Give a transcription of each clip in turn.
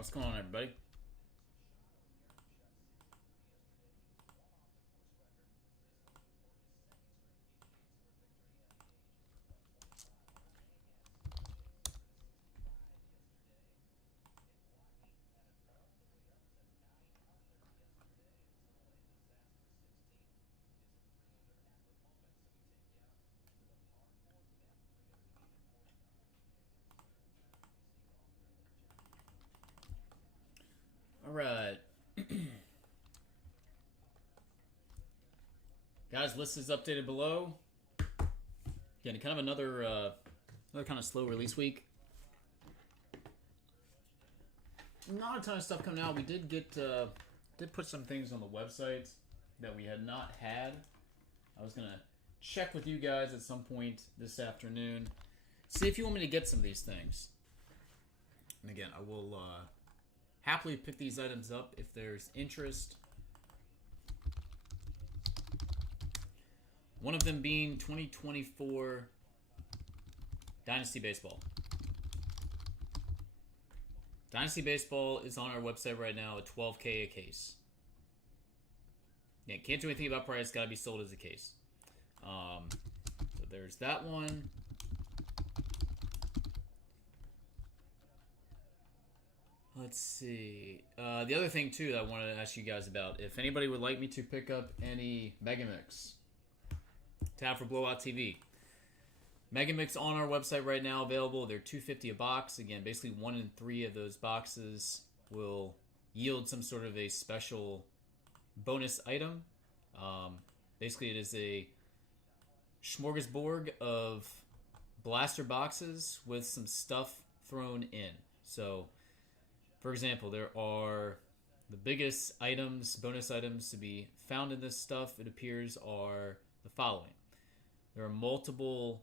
What's going on, everybody? All right. Guys, list is updated below. Again, kind of another kind of slow release week. Not a ton of stuff coming out. We did put some things on the website that we had not had. I was gonna check with you guys at some point this afternoon, see if you want me to get some of these things. And again, I will happily pick these items up if there's interest. One of them being 2024 Dynasty Baseball. Dynasty Baseball is on our website right now at $12K a case. Yeah, can't do anything about price. Got to be sold as a case. So there's that one. Let's see. The other thing, too, that I wanted to ask you guys about. If anybody would like me to pick up any Megamix. Tab for Blowout TV. Megamix on our website right now available. They're $2.50 a box. Again, basically 1 in 3 of those boxes will yield some sort of a special bonus item. Basically, it is a smorgasbord of blaster boxes with some stuff thrown in. So, for example, there are the biggest items, bonus items to be found in this stuff, it appears, are the following. There are multiple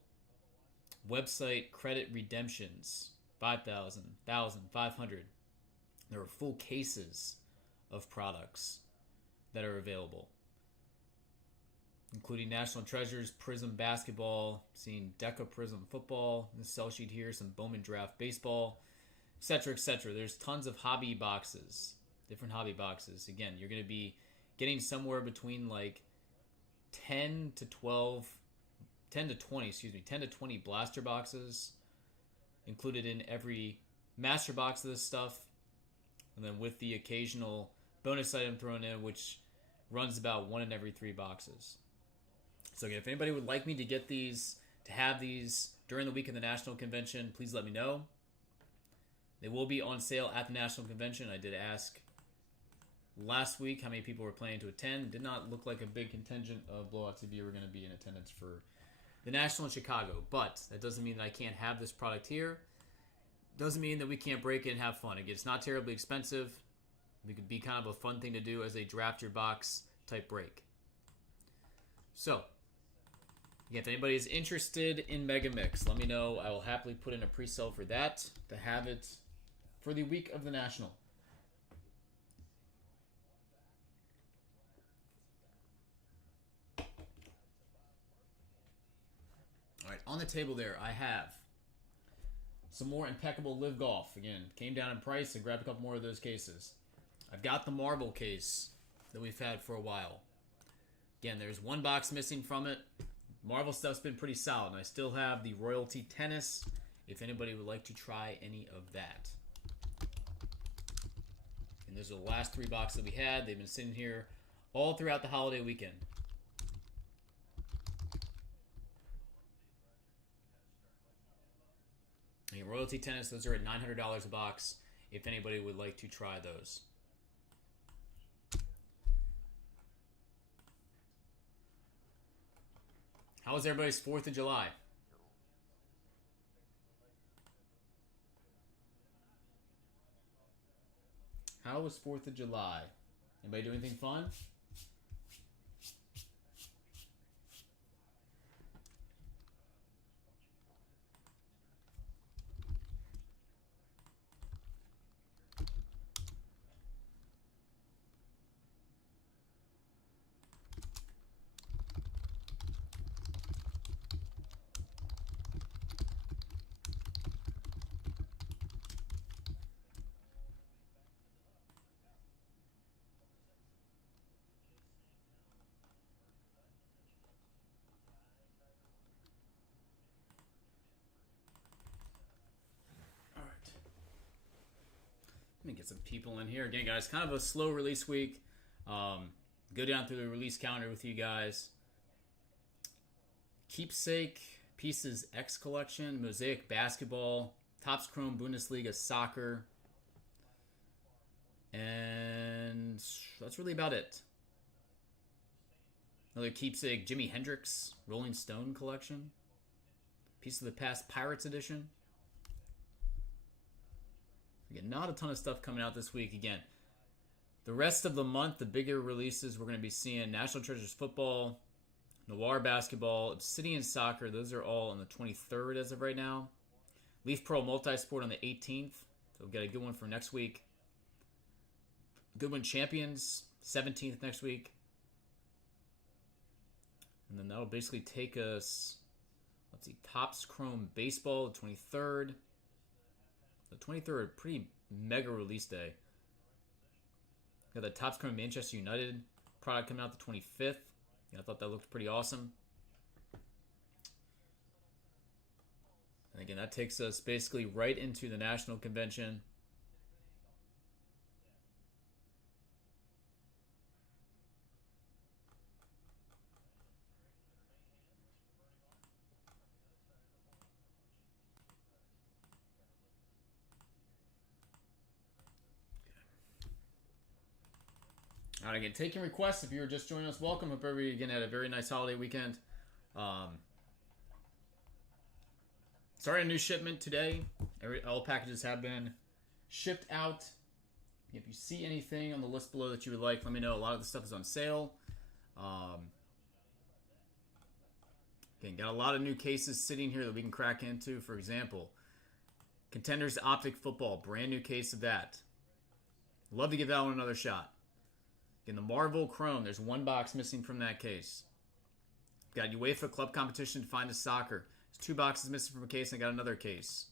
website credit redemptions, 5,000, 1,000, 500. There are full cases of products that are available, including National Treasures, Prizm Basketball, seeing Deca Prizm Football, the sell sheet here, some Bowman Draft Baseball, etc., etc. There's tons of hobby boxes, different hobby boxes. Again, you're going to be getting somewhere between like 10 to 20 blaster boxes included in every master box of this stuff, and then with the occasional bonus item thrown in, which runs about 1 in every 3 boxes. So again, if anybody would like me to get these, to have these during the week of the National Convention, please let me know. They will be on sale at the National Convention. I did ask last week how many people were planning to attend. It did not look like a big contingent of Blowout TV were going to be in attendance for the National in Chicago. But that doesn't mean that I can't have this product here. Doesn't mean that we can't break it and have fun. Again, it's not terribly expensive. It could be kind of a fun thing to do as a draft your box type break. So, again, if anybody is interested in Megamix, let me know. I will happily put in a pre-sale for that to have it for the week of the National. All right, on the table there, I have some more impeccable Live Golf. Again, came down in price and grabbed a couple more of those cases. I've got the marble case that we've had for a while. Again, there's one box missing from it. Marvel stuff's been pretty solid, and I still have the Royalty Tennis, if anybody would like to try any of that. And those are the last 3 boxes that we had. They've been sitting here all throughout the holiday weekend. And Royalty Tennis, those are at $900 a box, if anybody would like to try those. How was everybody's 4th of July? How was 4th of July? Anybody do anything fun? Let me get some people in here. Again, guys, kind of a slow release week. Go down through the release calendar with you guys. Keepsake Pieces X Collection, Mosaic Basketball, Topps Chrome Bundesliga Soccer. And that's really about it. Another Keepsake Jimi Hendrix Rolling Stone Collection. Piece of the Past Pirates Edition. Again, not a ton of stuff coming out this week. Again, the rest of the month, the bigger releases, we're going to be seeing National Treasures Football, Noir Basketball, Obsidian Soccer. Those are all on the 23rd as of right now. Leaf Pearl Multisport on the 18th. So we've got a good one for next week. Good one Champions, 17th next week. And then that'll basically take us, let's see, Topps Chrome Baseball, the 23rd. The 23rd, pretty mega release day. Got the Topps Chrome Manchester United product coming out the 25th. Yeah, I thought that looked pretty awesome. And again, that takes us basically right into the National Convention. All right, again, taking requests. If you were just joining us, welcome. Hope everybody again had a very nice holiday weekend. Starting a new shipment today. All packages have been shipped out. If you see anything on the list below that you would like, let me know. A lot of the stuff is on sale. Again, got a lot of new cases sitting here that we can crack into. For example, Contenders Optic Football, brand new case of that. Love to give that one another shot. In the Marvel Chrome, there's one box missing from that case. Got UEFA Club Competition to find a soccer. There's 2 boxes missing from a case, and I got another case.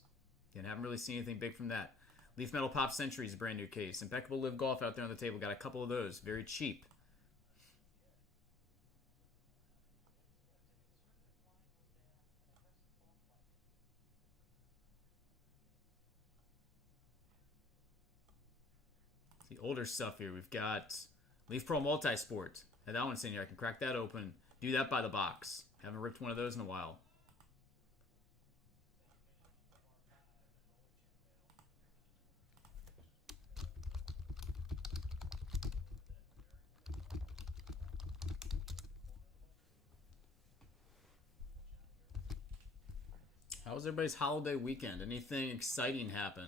Again, haven't really seen anything big from that. Leaf Metal Pop Century is a brand new case. Impeccable Live Golf out there on the table. Got a couple of those. Very cheap. The older stuff here. We've got Leaf Pearl Multisport. Had that one sitting here. I can crack that open. Do that by the box. Haven't ripped one of those in a while. How was everybody's holiday weekend? Anything exciting happen?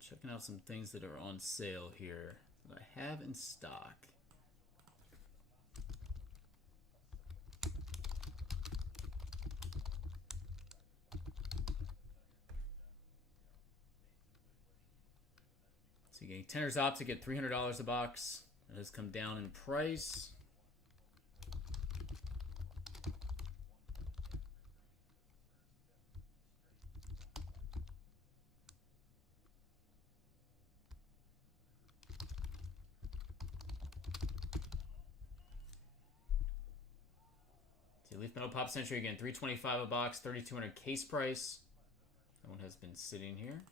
Checking out some things that are on sale here that I have in stock. So you're getting Contenders Optic at $300 a box. That has come down in price. Leaf Metal Pop Century again, $325 a box, $3,200 case price. That one has been sitting here.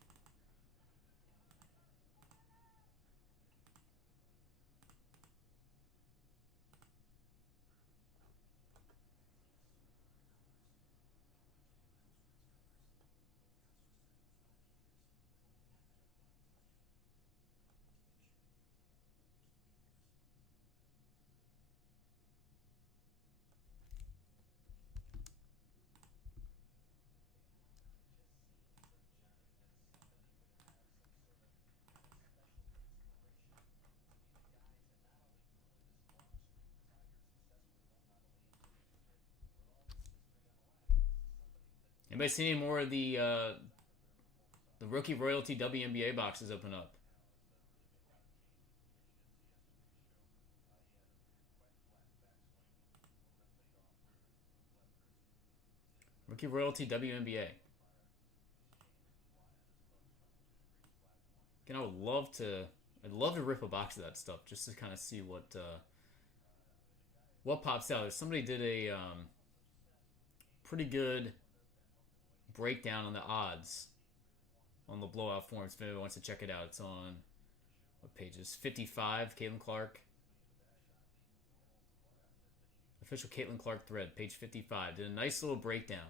Anybody see any more of the rookie royalty WNBA boxes open up? Rookie royalty WNBA. Again, I would love to I'd love to rip a box of that stuff just to kind of see what pops out. Somebody did a pretty good breakdown on the odds on the Blowout forums. If anyone wants to check it out, it's on what pages? 55, Caitlin Clark. Official Caitlin Clark thread, page 55. Did a nice little breakdown.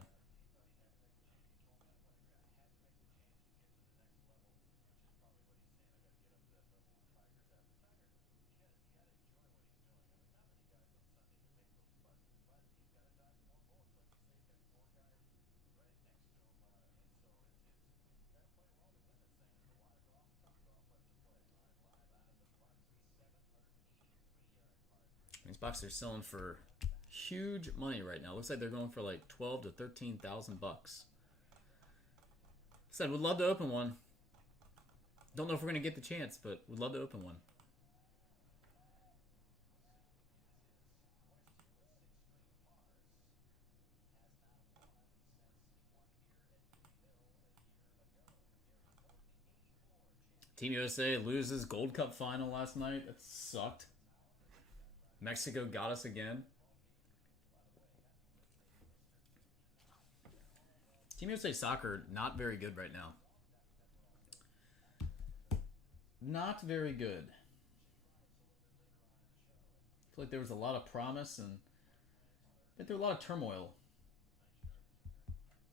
These boxes are selling for huge money right now. Looks like they're going for like 12 to 13,000 bucks. Said, would love to open one. Don't know if we're gonna get the chance, but would love to open one. Team USA loses Gold Cup final last night. That sucked. Mexico got us again. Team USA Soccer, not very good right now. Not very good. I feel like there was a lot of promise and I think there was a lot of turmoil.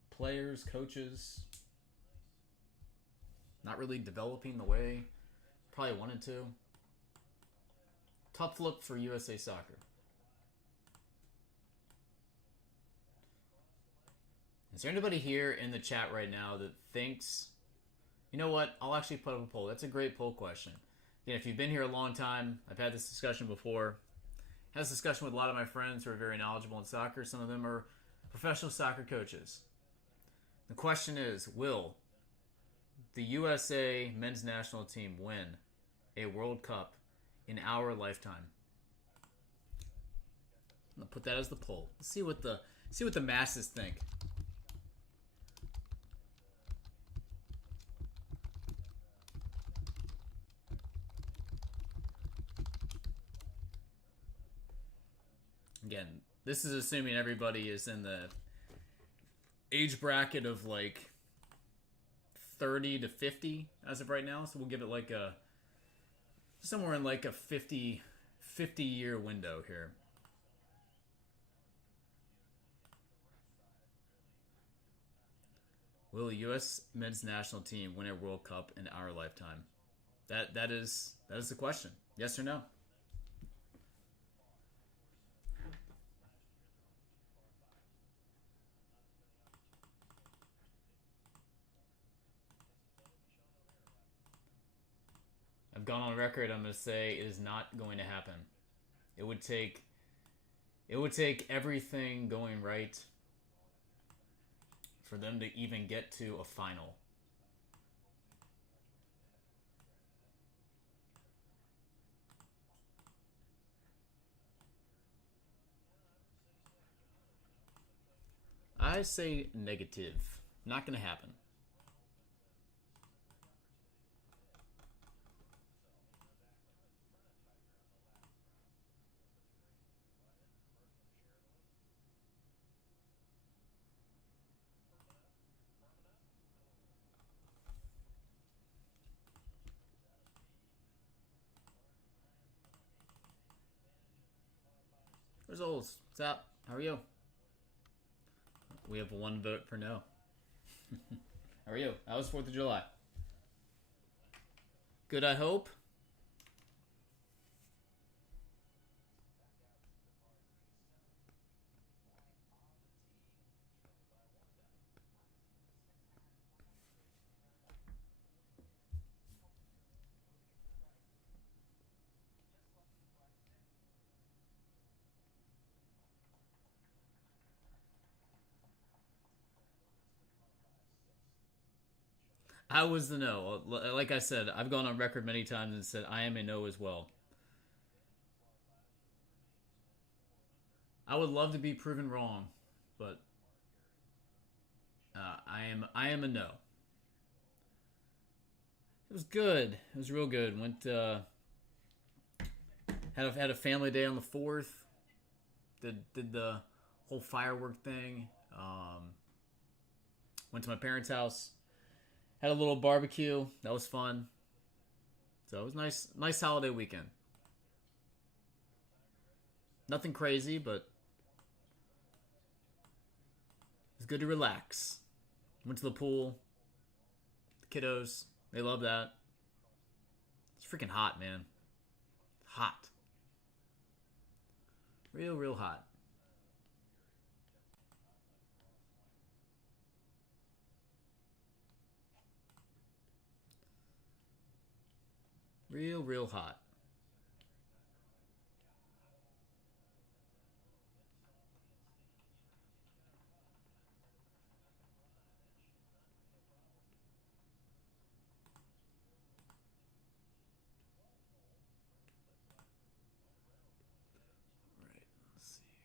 Players, coaches, not really developing the way probably wanted to. Tough look for USA Soccer. Is there anybody here in the chat right now that thinks, you know what, I'll actually put up a poll. That's a great poll question. Again, if you've been here a long time, I've had this discussion before. I had this discussion with a lot of my friends who are very knowledgeable in soccer. Some of them are professional soccer coaches. The question is, will the USA men's national team win a World Cup in our lifetime? I'm gonna put that as the poll. Let's see what the masses think. Again, this is assuming everybody is in the age bracket of like 30 to 50 as of right now. So we'll give it like a somewhere in like a 50 year window here. Will the U.S. men's national team win a World Cup in our lifetime? That is the question. Yes or no? I've gone on record. I'm going to say it is not going to happen. It would take everything going right for them to even get to a final. I say negative. Not going to happen. Where's Ols? What's up? How are you? We have one vote for no. How are you? How was 4th of July? Good, I hope. I was the no. Like I said, I've gone on record many times and said I am a no as well. I would love to be proven wrong, but I am a no. It was good. It was real good. Went had a family day on the 4th. Did the whole firework thing. Went to my parents' house. Had a little barbecue. That was fun. So it was nice holiday weekend. Nothing crazy, but it's good to relax. Went to the pool. The kiddos, they love that. It's freaking hot, man. Hot. Real hot. Real hot. Right, let's see here.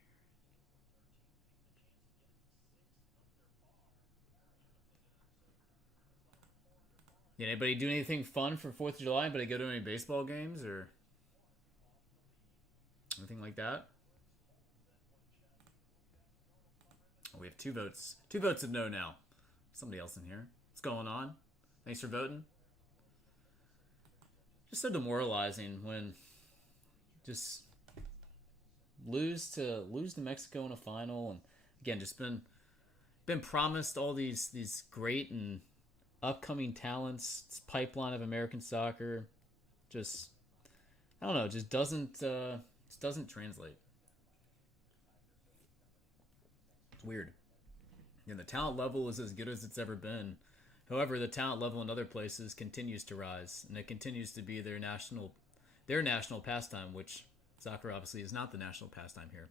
Yeah, anybody do anything fun for 4th of July? Anybody go to any baseball games or anything like that? Oh, we have 2 votes. 2 votes of no now. Somebody else in here. What's going on? Thanks for voting. Just so demoralizing when just lose to Mexico in a final, and again just been promised all these great and upcoming talents. This pipeline of American soccer, just I don't know, just doesn't translate. It's weird. And the talent level is as good as it's ever been. However, the talent level in other places continues to rise, and it continues to be their national pastime, which soccer obviously is not the national pastime here.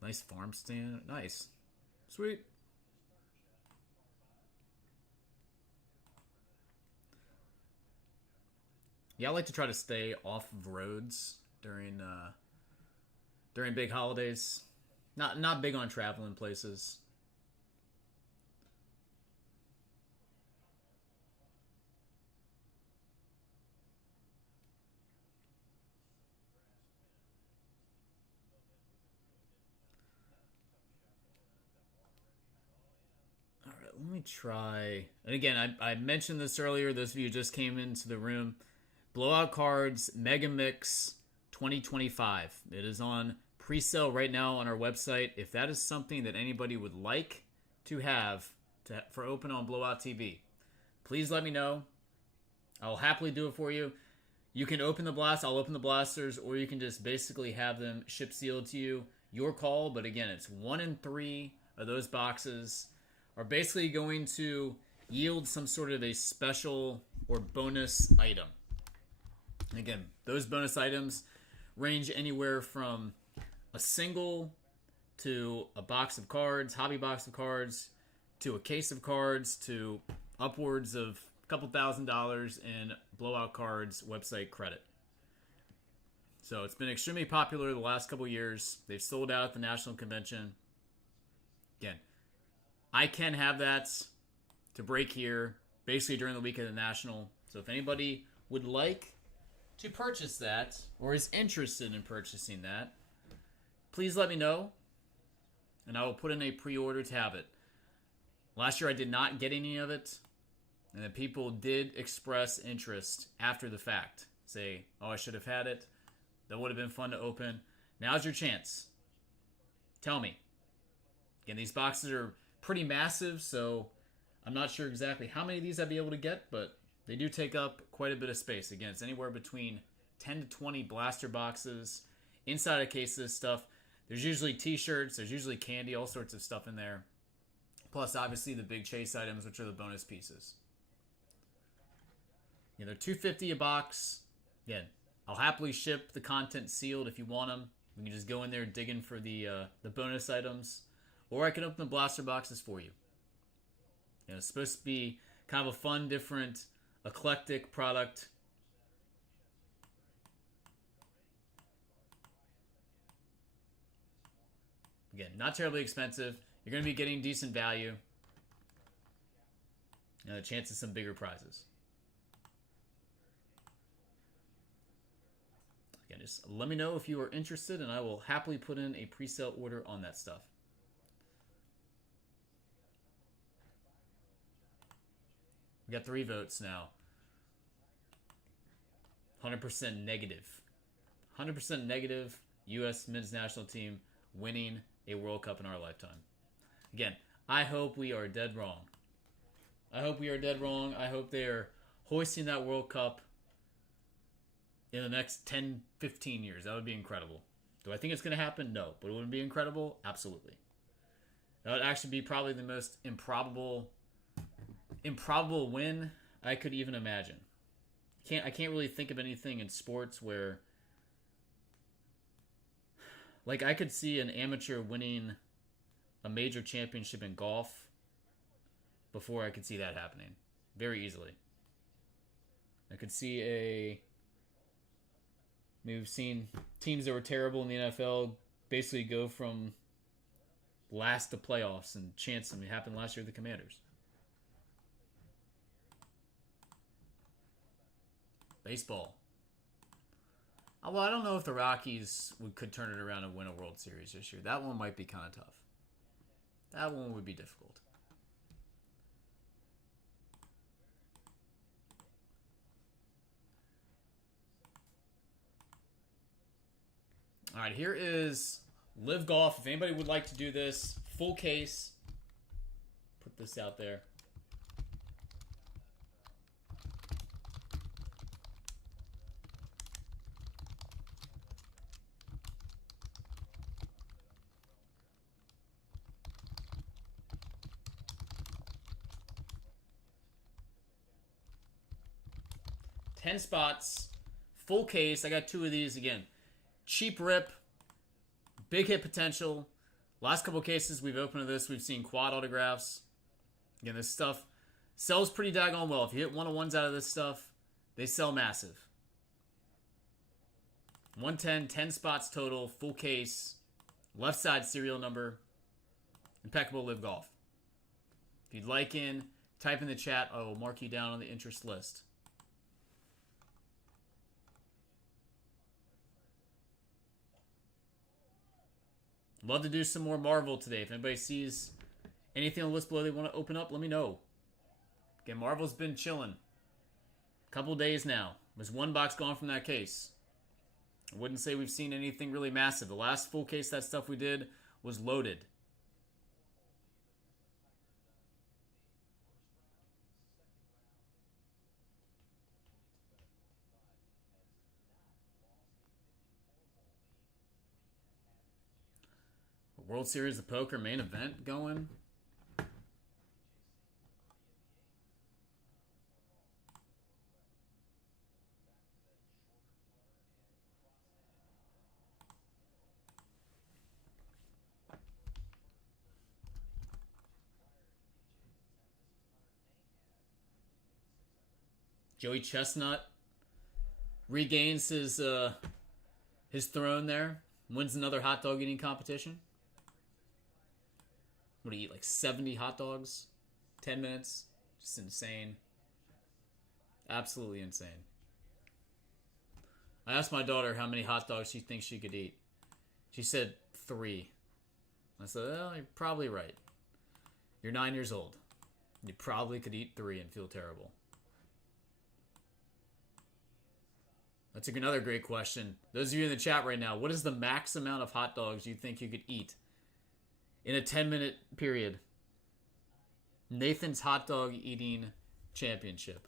Nice farm stand. Nice. Sweet. Yeah, I like to try to stay off of roads during big holidays. Not big on traveling places. All right, let me try. And again, I mentioned this earlier. Those of you who just came into the room. Blowout Cards Mega Mix 2025. It is on pre-sale right now on our website. If that is something that anybody would like to have for open on Blowout TV, please let me know. I'll happily do it for you. You can open the blast. I'll open the blasters, or you can just basically have them ship sealed to you. Your call. But again, it's 1 in 3 of those boxes are basically going to yield some sort of a special or bonus item. And again, those bonus items range anywhere from a single to a box of cards, hobby box of cards, to a case of cards, to upwards of a couple $1,000s in Blowout Cards website credit. So it's been extremely popular the last couple years. They've sold out at the National Convention. Again, I can have that to break here basically during the week of the National. So if anybody would like to purchase that or is interested in purchasing that, please let me know and I will put in a pre-order to have it. Last year I did not get any of it, and the people did express interest after the fact. Say, oh, I should have had it. That would have been fun to open. Now's your chance. Tell me. Again, these boxes are pretty massive, so I'm not sure exactly how many of these I'd be able to get, but they do take up quite a bit of space. Again, it's anywhere between 10 to 20 blaster boxes. Inside a case of this stuff, there's usually t-shirts, there's usually candy, all sorts of stuff in there. Plus, obviously, the big chase items, which are the bonus pieces. Yeah, they're $2.50 a box. Again, I'll happily ship the content sealed if you want them. We can just go in there digging for the bonus items. Or I can open the blaster boxes for you. You know, it's supposed to be kind of a fun, different, eclectic product. Again, not terribly expensive. You're going to be getting decent value. and a chance at some bigger prizes. Again, just let me know if you are interested, and I will happily put in a pre-sale order on that stuff. We got 3 votes now. 100% negative. 100% negative. U.S. men's national team winning a World Cup in our lifetime. Again, I hope we are dead wrong. I hope we are dead wrong. I hope they are hoisting that World Cup in the next 10, 15 years. That would be incredible. Do I think it's going to happen? No. But it would be incredible? Absolutely. That would actually be probably the most improbable win I could even imagine. I can't really think of anything in sports where, like, I could see an amateur winning a major championship in golf before I could see that happening. Very easily. I could see we've seen teams that were terrible in the NFL basically go from last to playoffs and chance them. It happened last year with the Commanders. Baseball. Well, I don't know if the Rockies could turn it around and win a World Series this year. That one might be kind of tough. That one would be difficult. All right, here is Live Golf. If anybody would like to do this, full case, put this out there. Ten spots, full case. I got 2 of these again. Cheap rip, big hit potential. Last couple cases we've opened of this, we've seen quad autographs. Again, this stuff sells pretty daggone well. If you hit 1-of-1s out of this stuff, they sell massive. 110, 10 spots total, full case, left side serial number, impeccable Live Golf. If you'd like in, type in the chat. I will mark you down on the interest list. Love to do some more Marvel today. If anybody sees anything on the list below they want to open up, let me know. Again, Marvel's been chilling. A couple days now. There's 1 box gone from that case. I wouldn't say we've seen anything really massive. The last full case of that stuff we did was loaded. World Series of Poker main event going. Joey Chestnut regains his throne there. Wins another hot dog eating competition. What do you eat, like 70 hot dogs? 10 minutes? Just insane. Absolutely insane. I asked my daughter how many hot dogs she thinks she could eat. She said 3. I said, well, you're probably right. You're 9 years old. You probably could eat 3 and feel terrible. That's another great question. Those of you in the chat right now, what is the max amount of hot dogs you think you could eat in a 10-minute period? Nathan's hot dog eating championship.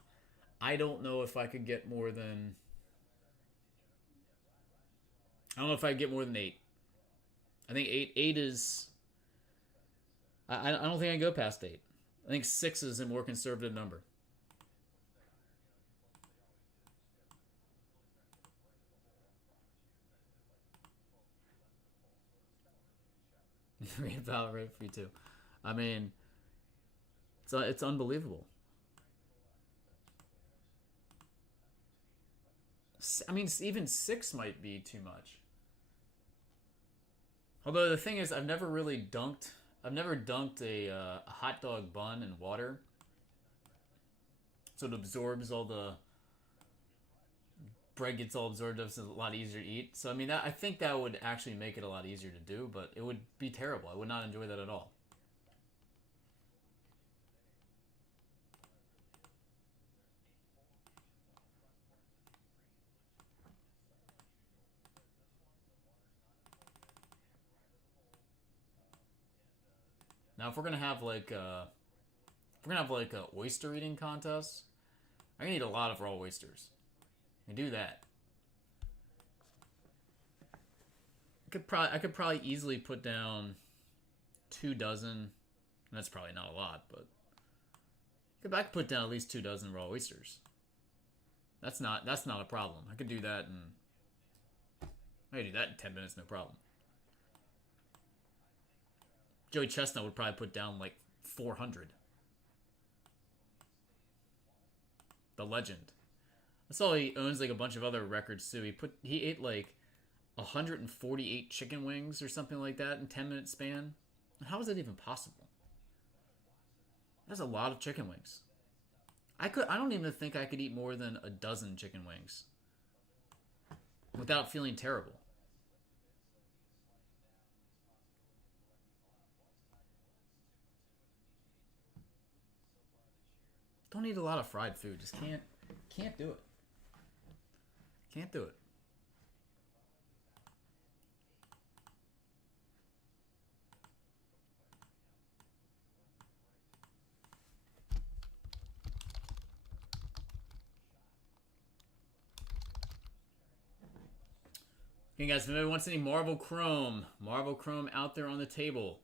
I don't know if I could get more than... I don't know if I could get more than 8. I think 8 is... I don't think I can go past 8. I think 6 is a more conservative number. Read about right for you too. I mean, it's unbelievable. I mean, even 6 might be too much. Although the thing is, I've never dunked a hot dog bun in water so it absorbs all the bread, gets all absorbed up, so it's a lot easier to eat. So I mean, I think that would actually make it a lot easier to do, but it would be terrible. I would not enjoy that at all. Now, if we're gonna have like a oyster eating contest, I can eat a lot of raw oysters. I can do that. I could probably easily put down 2 dozen. That's probably not a lot, but I could put down at least 2 dozen raw oysters. That's not a problem. I could do that in 10 minutes, no problem. Joey Chestnut would probably put down like 400. The legend. I saw he owns like a bunch of other records too. He ate like 148 chicken wings or something like that in 10-minute span. How is that even possible? That's a lot of chicken wings. I don't even think I could eat more than a dozen chicken wings without feeling terrible. Don't eat a lot of fried food. Just can't do it. Can't do it. Okay, guys, if anybody wants any Marvel Chrome out there on the table,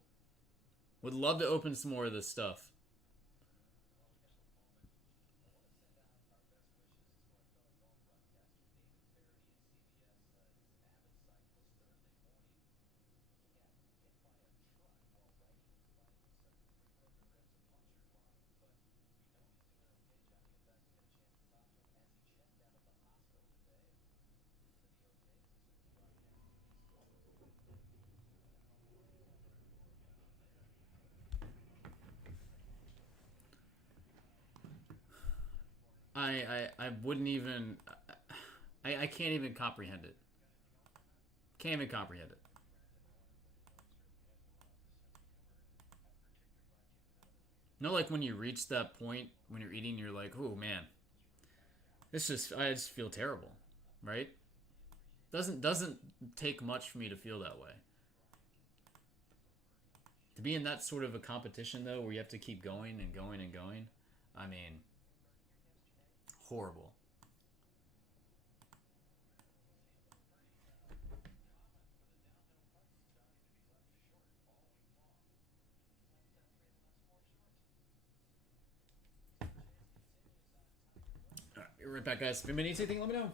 would love to open some more of this stuff. I wouldn't even. I can't even comprehend it. Can't even comprehend it. No, like when you reach that point when you're eating, you're like, oh man, I just feel terrible, right? Doesn't take much for me to feel that way. To be in that sort of a competition though, where you have to keep going and going and going, I mean, horrible. All right, be right back, guys. If anybody needs anything, let me know.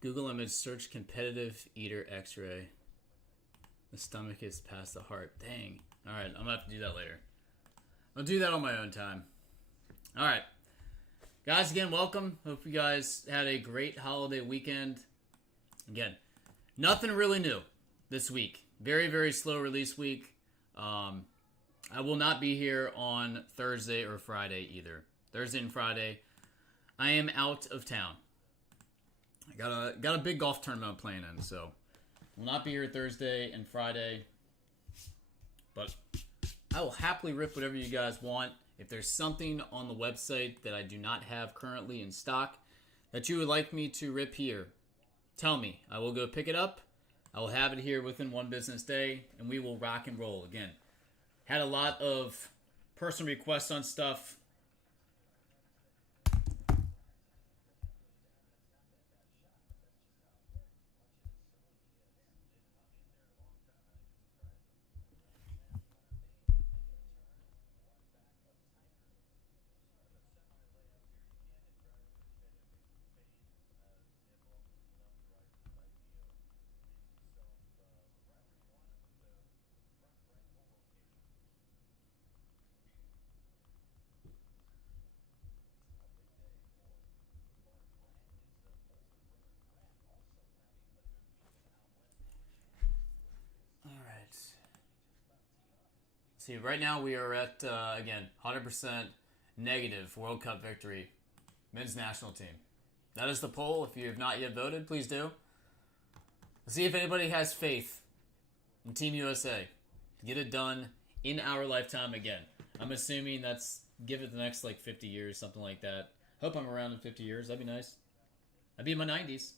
Google image search competitive eater x-ray. The stomach is past the heart. Dang. Alright, I'm gonna have to do that later. I'll do that on my own time. Alright. Guys, again, welcome. Hope you guys had a great holiday weekend. Again, nothing really new this week. Very, very slow release week. I will not be here on Thursday or Friday either. Thursday and Friday, I am out of town. I got a big golf tournament I'm playing in, so will not be here Thursday and Friday. But I will happily rip whatever you guys want. If there's something on the website that I do not have currently in stock that you would like me to rip here, tell me. I will go pick it up. I will have it here within one business day, and we will rock and roll. Again, had a lot of personal requests on stuff. See, right now we are at, again, 100% negative World Cup victory. Men's national team. That is the poll. If you have not yet voted, please do. Let's see if anybody has faith in Team USA to get it done in our lifetime again. I'm assuming that's, give it the next, 50 years, something like that. Hope I'm around in 50 years. That'd be nice. I'd be in my 90s.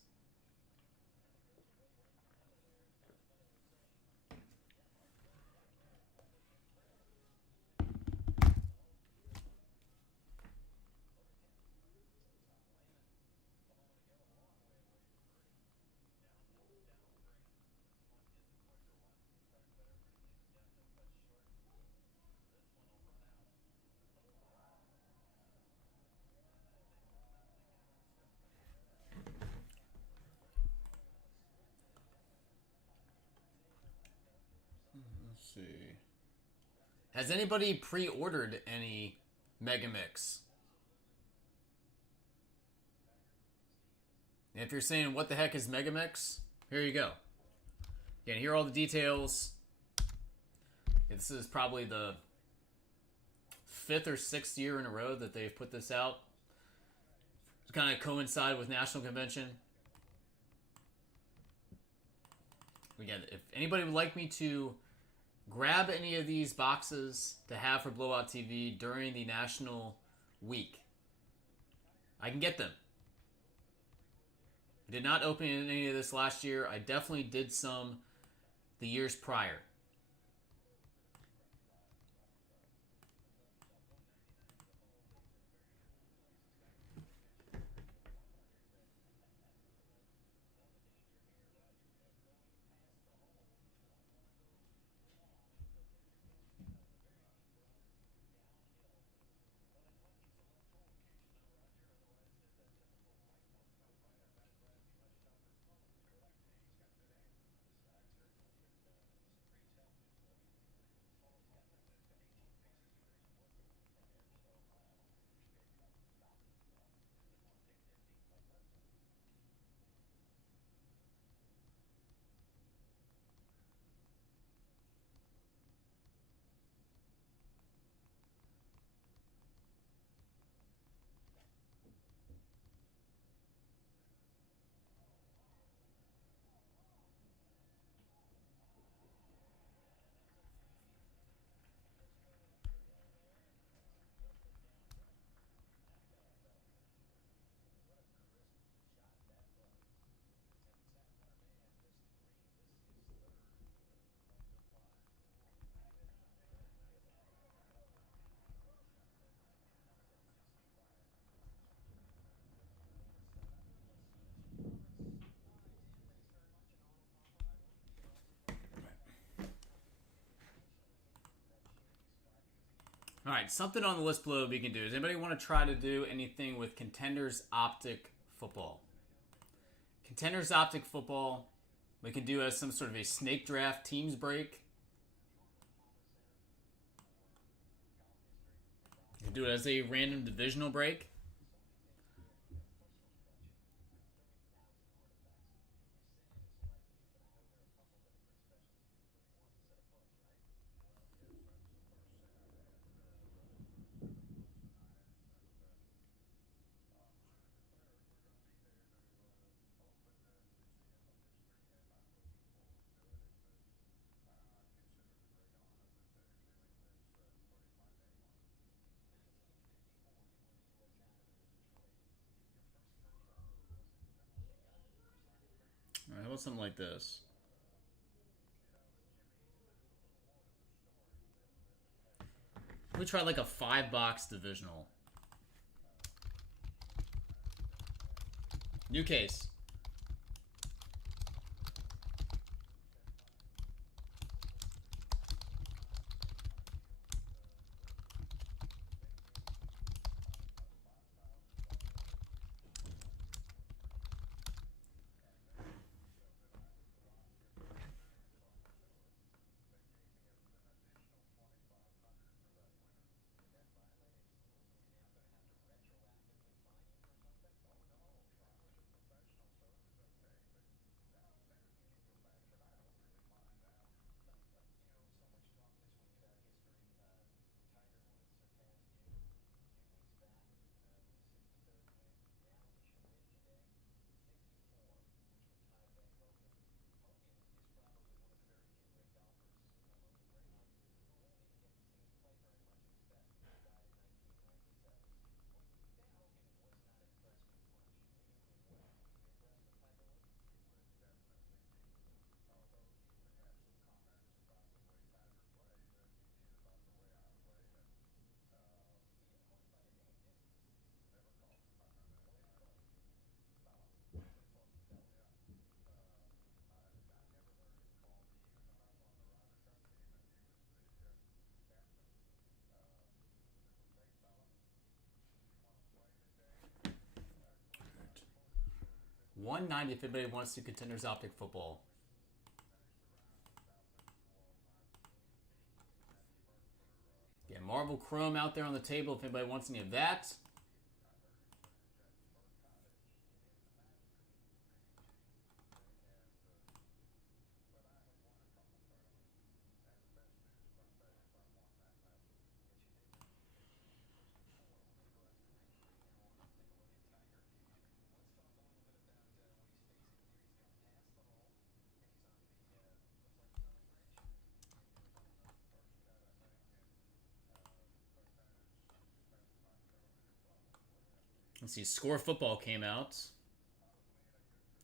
See. Has anybody pre-ordered any Mega Mix? And if you're saying, what the heck is Mega Mix? Here you go. Again, here are all the details. This is probably the 5th or 6th year in a row that they've put this out. To kind of coincide with National Convention. Again, if anybody would like me to grab any of these boxes to have for Blowout TV during the National Week, I can get them. I did not open any of this last year. I definitely did some the years prior. All right, something on the list below we can do. Does anybody want to try to do anything with Contenders Optic football? Contenders Optic football. We could do as some sort of a snake draft teams break. We could do it as a random divisional break. Alright, how about something like this? We try like a 5-box divisional. New case. $190 if anybody wants to Contenders Optic football. Yeah, Marvel Chrome out there on the table if anybody wants any of that. Let's see, Score Football came out.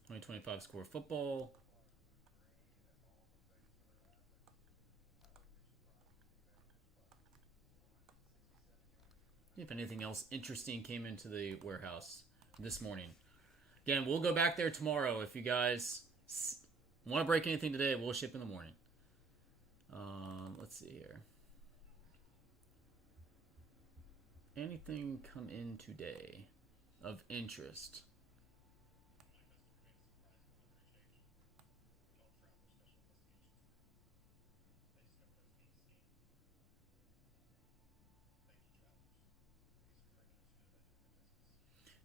2025 Score Football. If anything else interesting came into the warehouse this morning. Again, we'll go back there tomorrow. If you guys want to break anything today, we'll ship in the morning. Let's see here. Anything come in today of interest?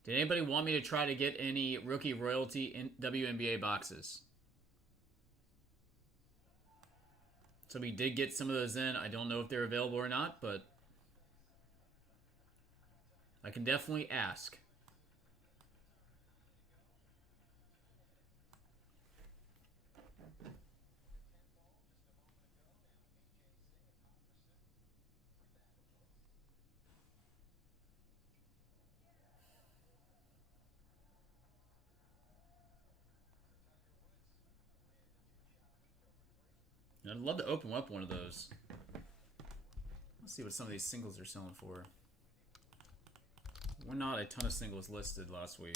Did anybody want me to try to get any rookie royalty in WNBA boxes? So we did get some of those in. I don't know if they're available or not, but I can definitely ask. I'd love to open up one of those. Let's see what some of these singles are selling for. We're not a ton of singles listed last week.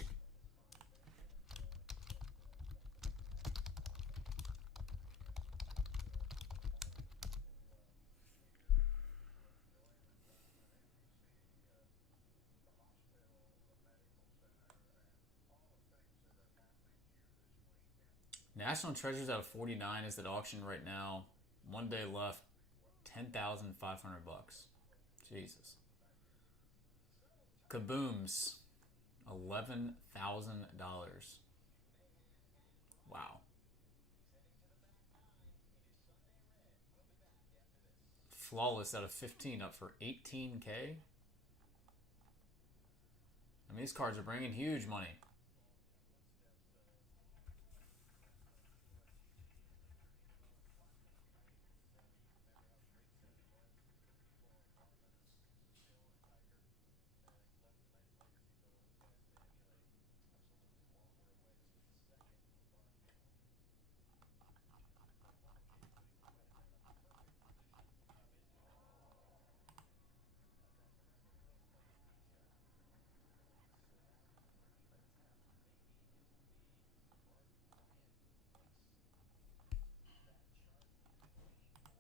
National Treasures out of 49 is at auction right now. 1 day left. 10,500 bucks. Jesus. Kabooms. $11,000. Wow. Flawless out of 15 up for 18K. I mean, these cards are bringing huge money.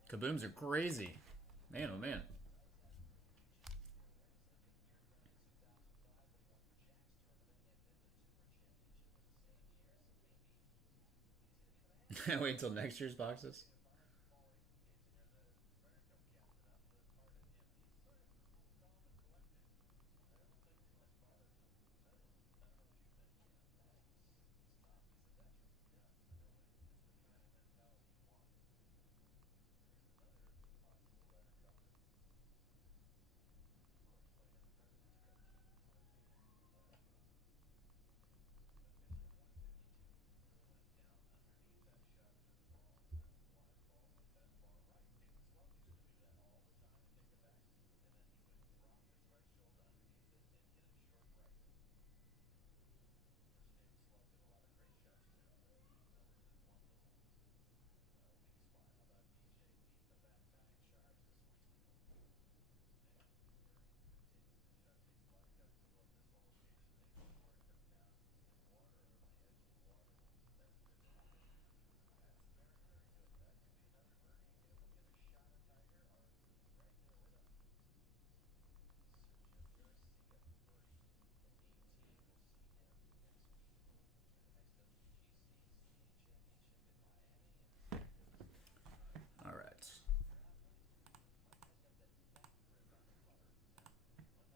Kabooms are crazy. Man, oh man. Wait until next year's boxes.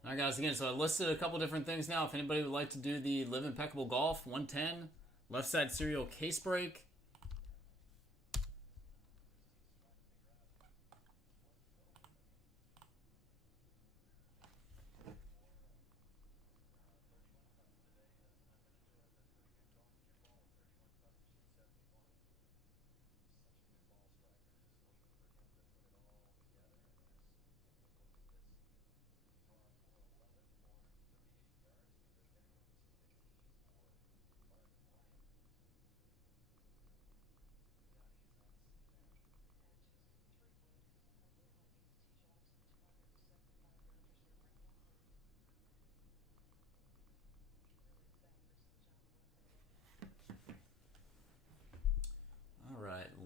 Alright guys, again, so I listed a couple different things now. If anybody would like to do the Live Impeccable Golf 110 left side serial case break.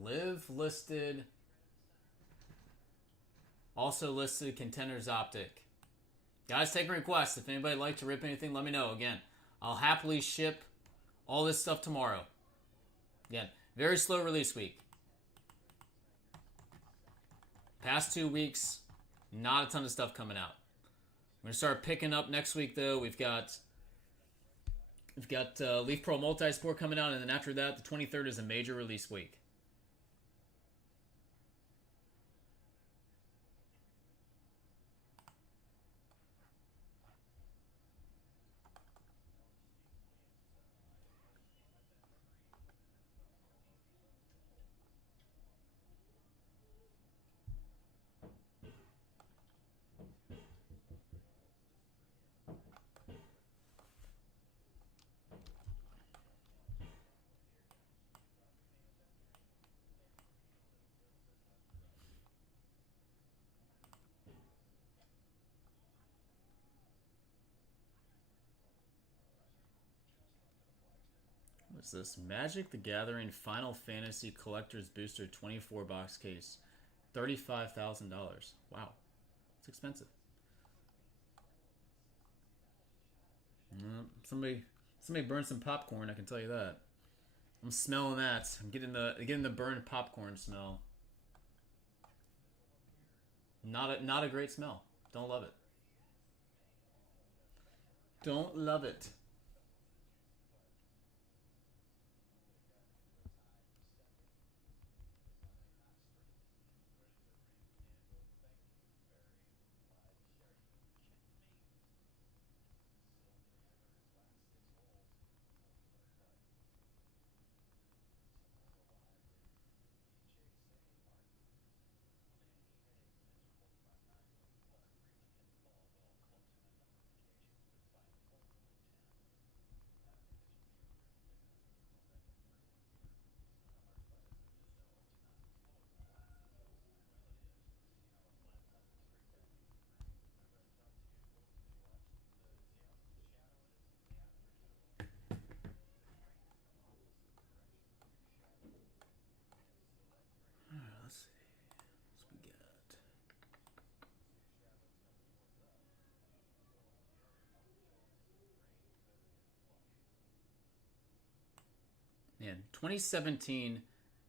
Live listed. Also listed Contenders Optic. Guys, take requests. If anybody would like to rip anything, let me know. Again, I'll happily ship all this stuff tomorrow. Again, very slow release week. Past 2 weeks, not a ton of stuff coming out. We're gonna start picking up next week though. We've got Leaf Pro Multisport coming out, and then after that, the 23rd is a major release week. What's this? Magic the Gathering Final Fantasy Collector's Booster 24 box case. $35,000. Wow. It's expensive. Somebody burned some popcorn, I can tell you that. I'm smelling that. I'm getting the burned popcorn smell. Not a great smell. Don't love it. Don't love it. Let's see. What we got? Man, 2017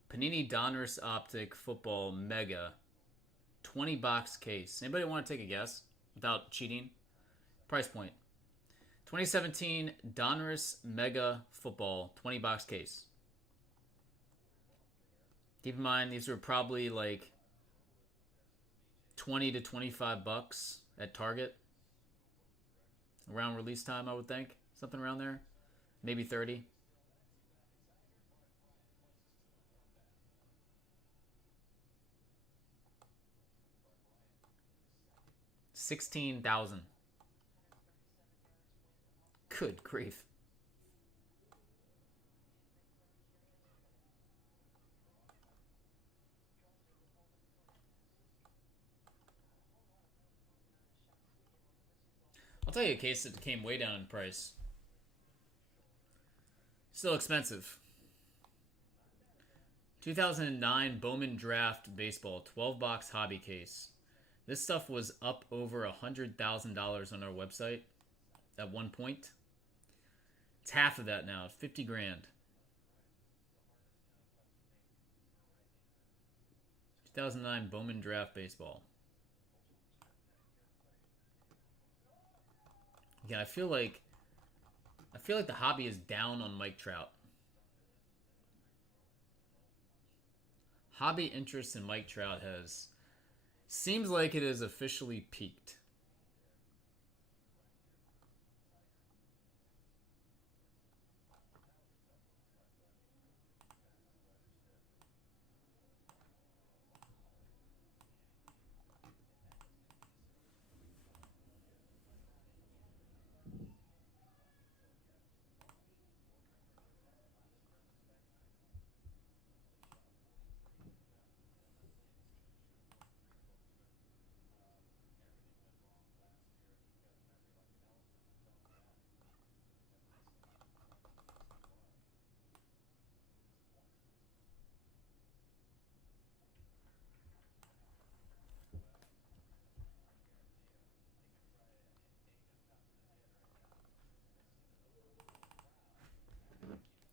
Panini Donruss Optic Football Mega 20 box case. Anybody want to take a guess without cheating? Price point. 2017 Donruss Mega Football 20 box case. Keep in mind these were probably like 20 to 25 bucks at Target around release time, I would think. Something around there. Maybe 30. 16,000. Good grief. I'll tell you a case that came way down in price. Still expensive. 2009 Bowman Draft Baseball 12 box hobby case. This stuff was up over $100,000 on our website at one point. It's half of that now, 50 grand. 2009 Bowman Draft Baseball. Yeah, I feel like the hobby is down on Mike Trout. Hobby interest in Mike Trout seems like it has officially peaked.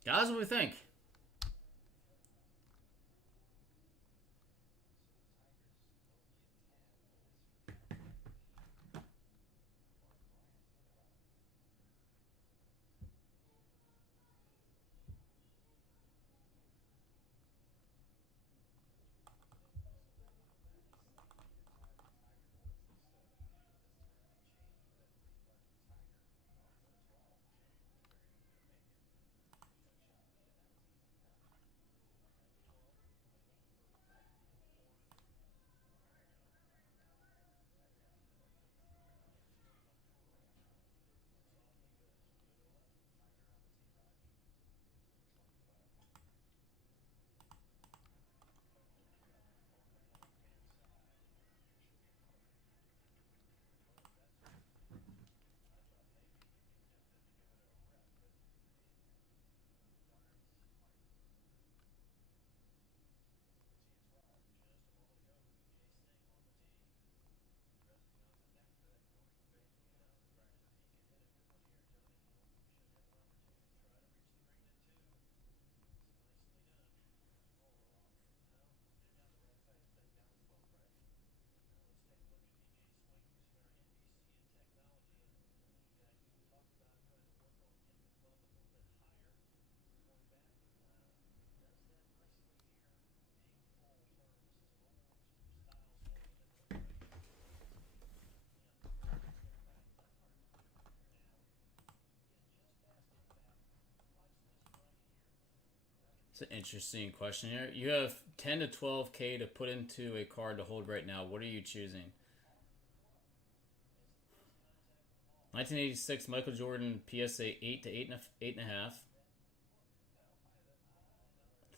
Guys, what do we think? It's an interesting question here. You have 10 to 12K to put into a card to hold right now. What are you choosing? 1986 Michael Jordan PSA 8 to 8.5.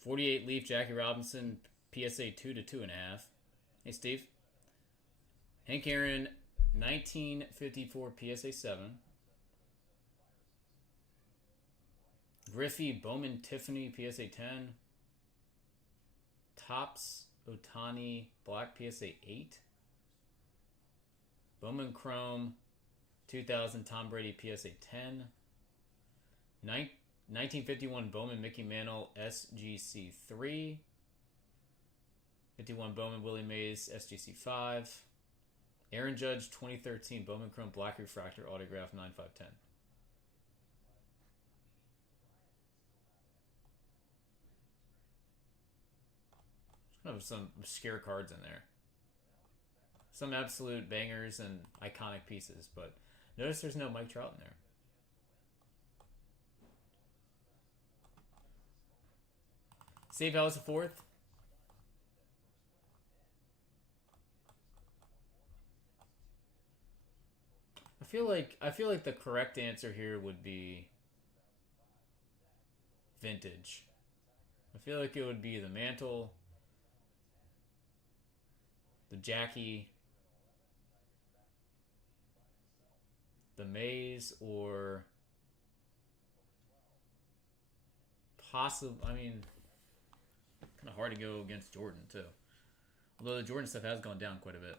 48 Leaf Jackie Robinson PSA 2 to 2.5. Hey Steve. Hank Aaron 1954 PSA 7. Griffey Bowman Tiffany PSA 10. Topps Otani Black PSA 8. Bowman Chrome 2000 Tom Brady PSA 10. 1951 Bowman Mickey Mantle SGC 3. 51 Bowman Willie Mays SGC 5. Aaron Judge 2013 Bowman Chrome Black Refractor Autograph 9510. Kind of some obscure cards in there. Some absolute bangers and iconic pieces, but notice there's no Mike Trout in there. Steve, how was the fourth? I feel like the correct answer here would be vintage. I feel like it would be the Mantle, the Jackie, the Mays, or possibly, I mean, kind of hard to go against Jordan too. Although the Jordan stuff has gone down quite a bit.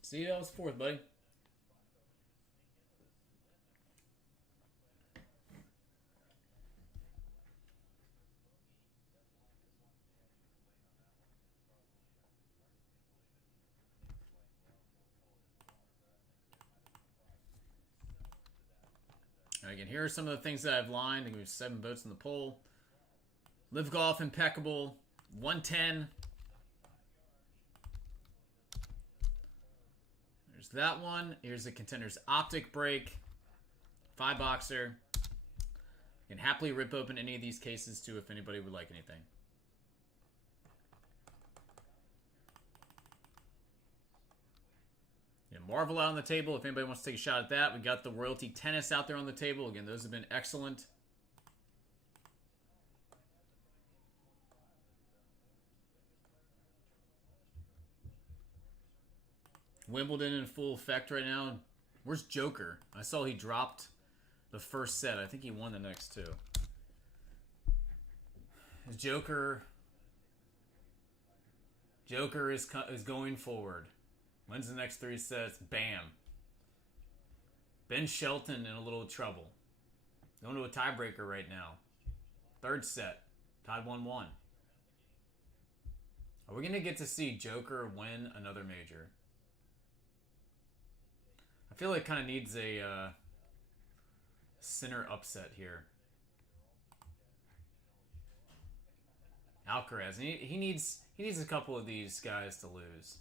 See, that was fourth, buddy. Again, here are some of the things that I've lined. I think we have 7 votes in the poll. Live Golf, impeccable. 110. There's that one. Here's the Contenders Optic break. 5-boxer. You can happily rip open any of these cases too if anybody would like anything. Marvel out on the table if anybody wants to take a shot at that. We got the Royalty Tennis out there on the table. Again, those have been excellent. Wimbledon in full effect right now. Where's Joker? I saw he dropped the first set. I think he won the next 2. Joker is going forward. Wins the next 3 sets. Bam. Ben Shelton in a little trouble. Going to a tiebreaker right now. 3rd set. Tied 1-1. Are we going to get to see Joker win another major? I feel like it kind of needs a center upset here. Alcaraz. He needs a couple of these guys to lose.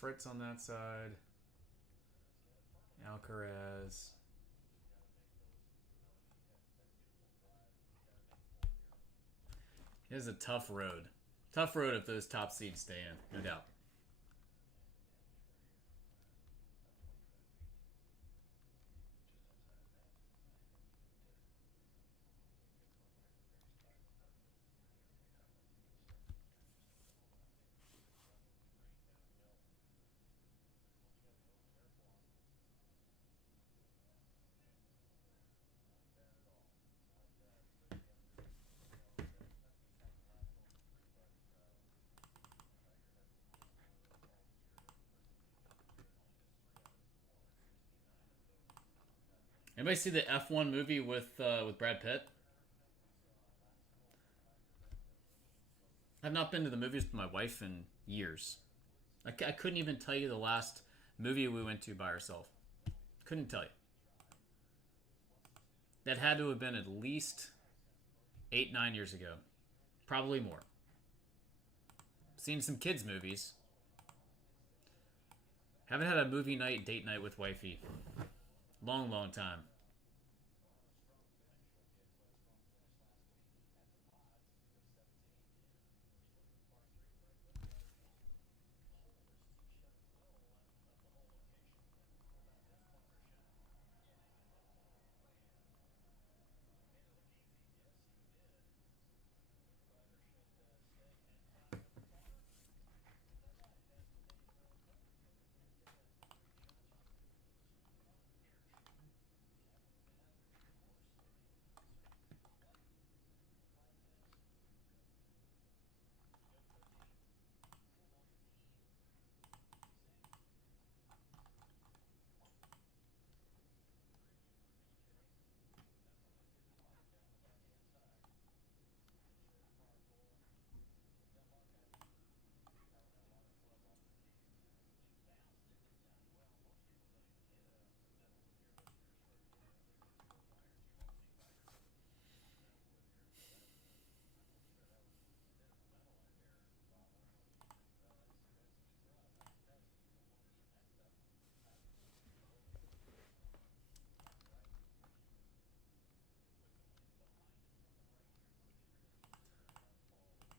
Fritz on that side. Alcaraz. It is a tough road. Tough road if those top seeds stay in, no doubt. Anybody see the F1 movie with Brad Pitt? I've not been to the movies with my wife in years. I couldn't even tell you the last movie we went to by ourselves. Couldn't tell you. That had to have been at least 8, 9 years ago. Probably more. Seen some kids' movies. Haven't had a movie night, date night with wifey. Long, long time.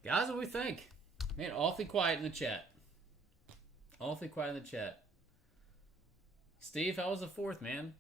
Guys, what do we think? Man, awfully quiet in the chat. Awfully quiet in the chat. Steve, how was the fourth, man?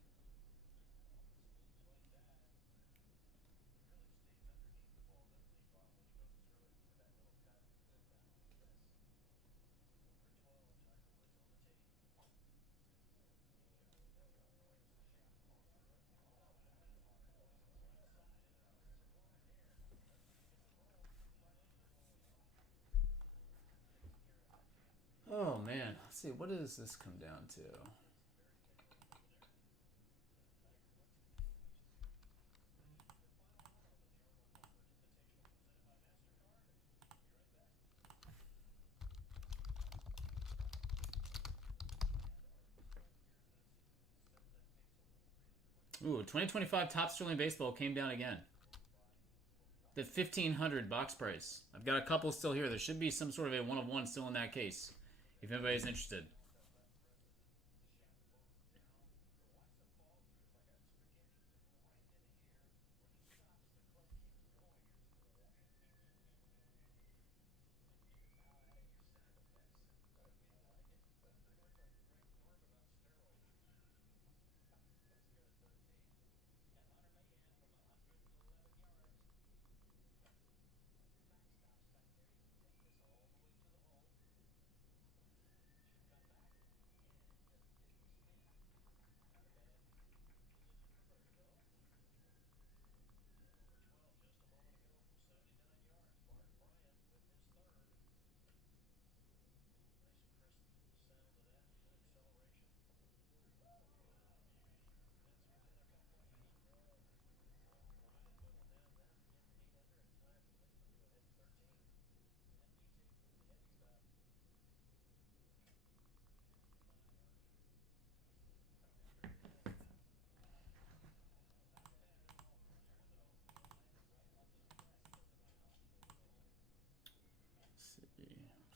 Oh, man. Let's see. What does this come down to? Ooh, 2025 Top Sterling Baseball came down again. The 1500 box price. I've got a couple still here. There should be some sort of a 1 of 1 still in that case, if anybody's interested.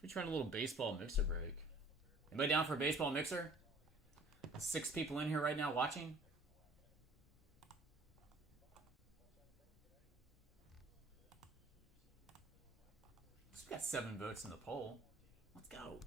We tried a little baseball mixer break. Anybody down for a baseball mixer? 6 people in here right now watching. We've got 7 votes in the poll. Let's go.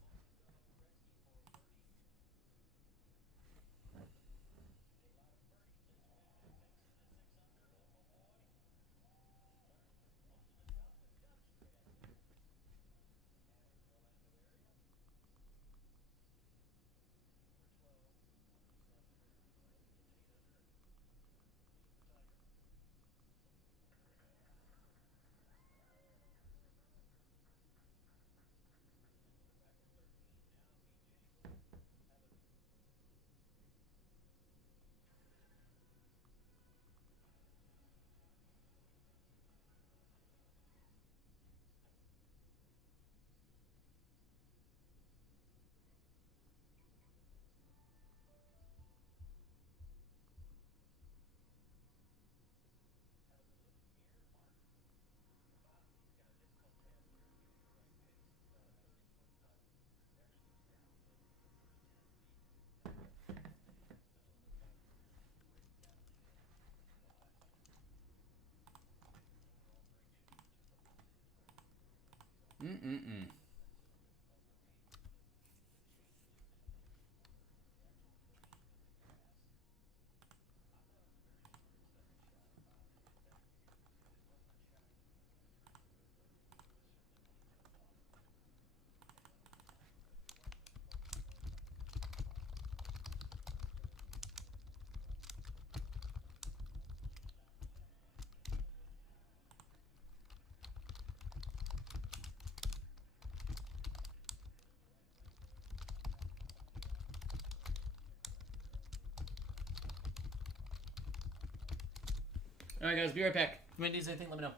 Alright, guys, be right back. If anyone needs anything, let me know.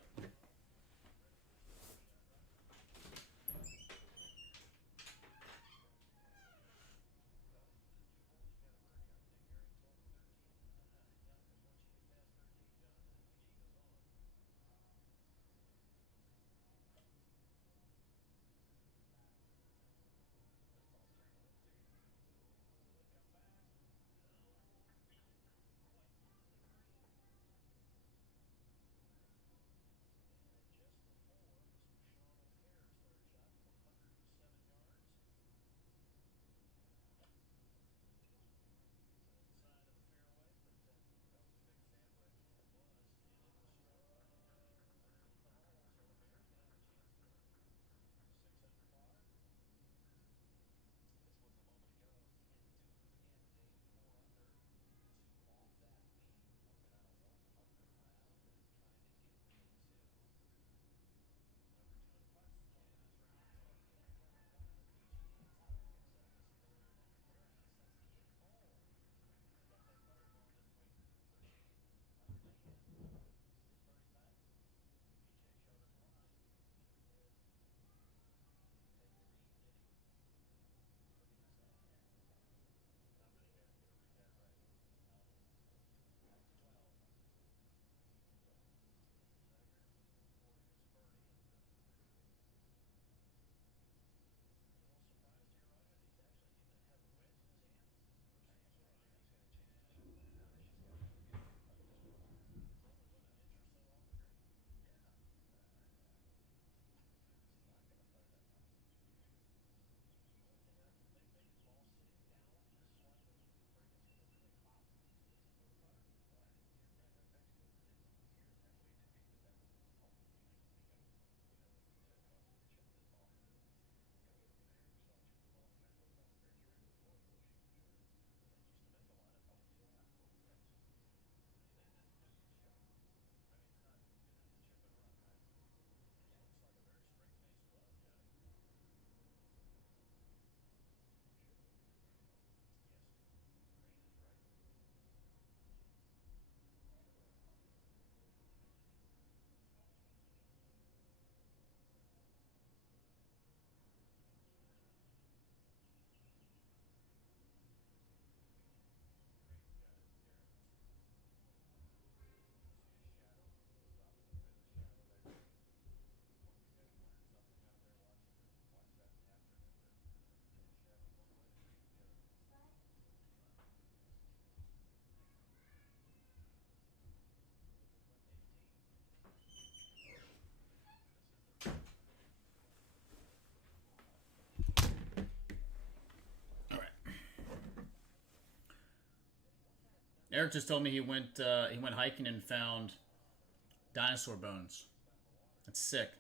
Eric just told me he went hiking and found dinosaur bones. That's sick.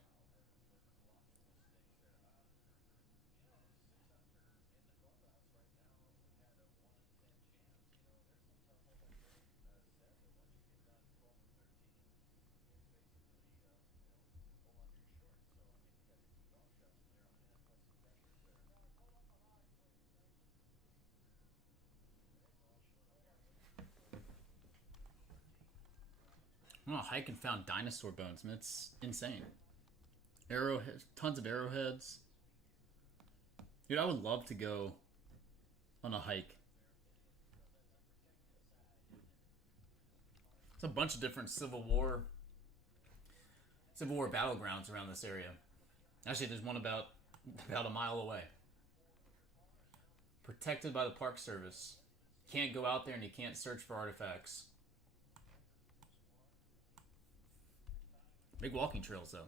I went on a hike and found dinosaur bones. I mean, it's insane. Arrowheads, tons of arrowheads. Dude, I would love to go on a hike. It's a bunch of different Civil War battlegrounds around this area. Actually, there's one about a mile away. Protected by the Park Service. You can't go out there and you can't search for artifacts. Big walking trails, though.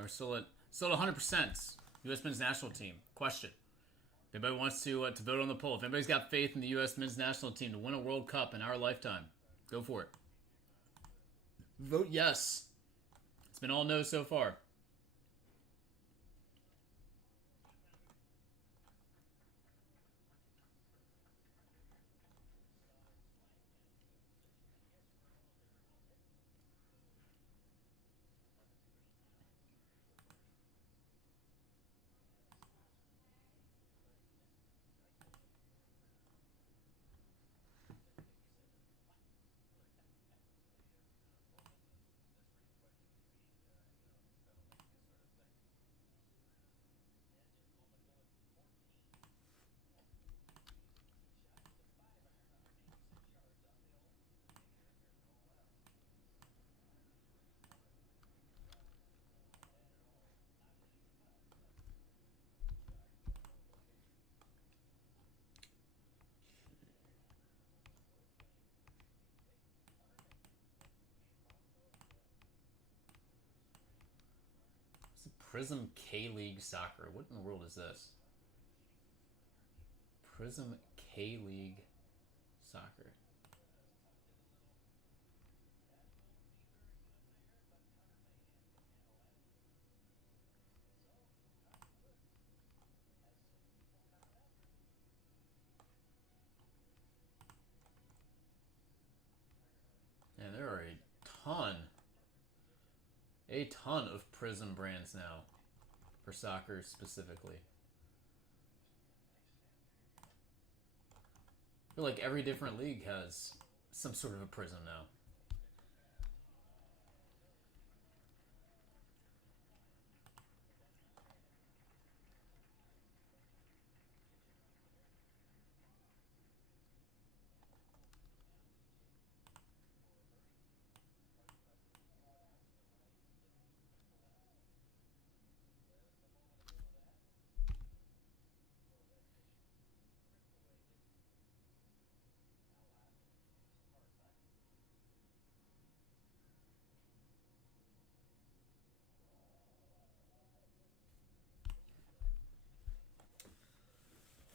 We're still at 100%. U.S. men's national team. Question. If anybody wants to vote on the poll, if anybody's got faith in the U.S. men's national team to win a World Cup in our lifetime, go for it. Vote yes. It's been all no so far. Prizm K-League Soccer. What in the world is this? Prizm K-League Soccer. And there are a ton of Prizm brands now for soccer specifically. I feel like every different league has some sort of a Prizm now.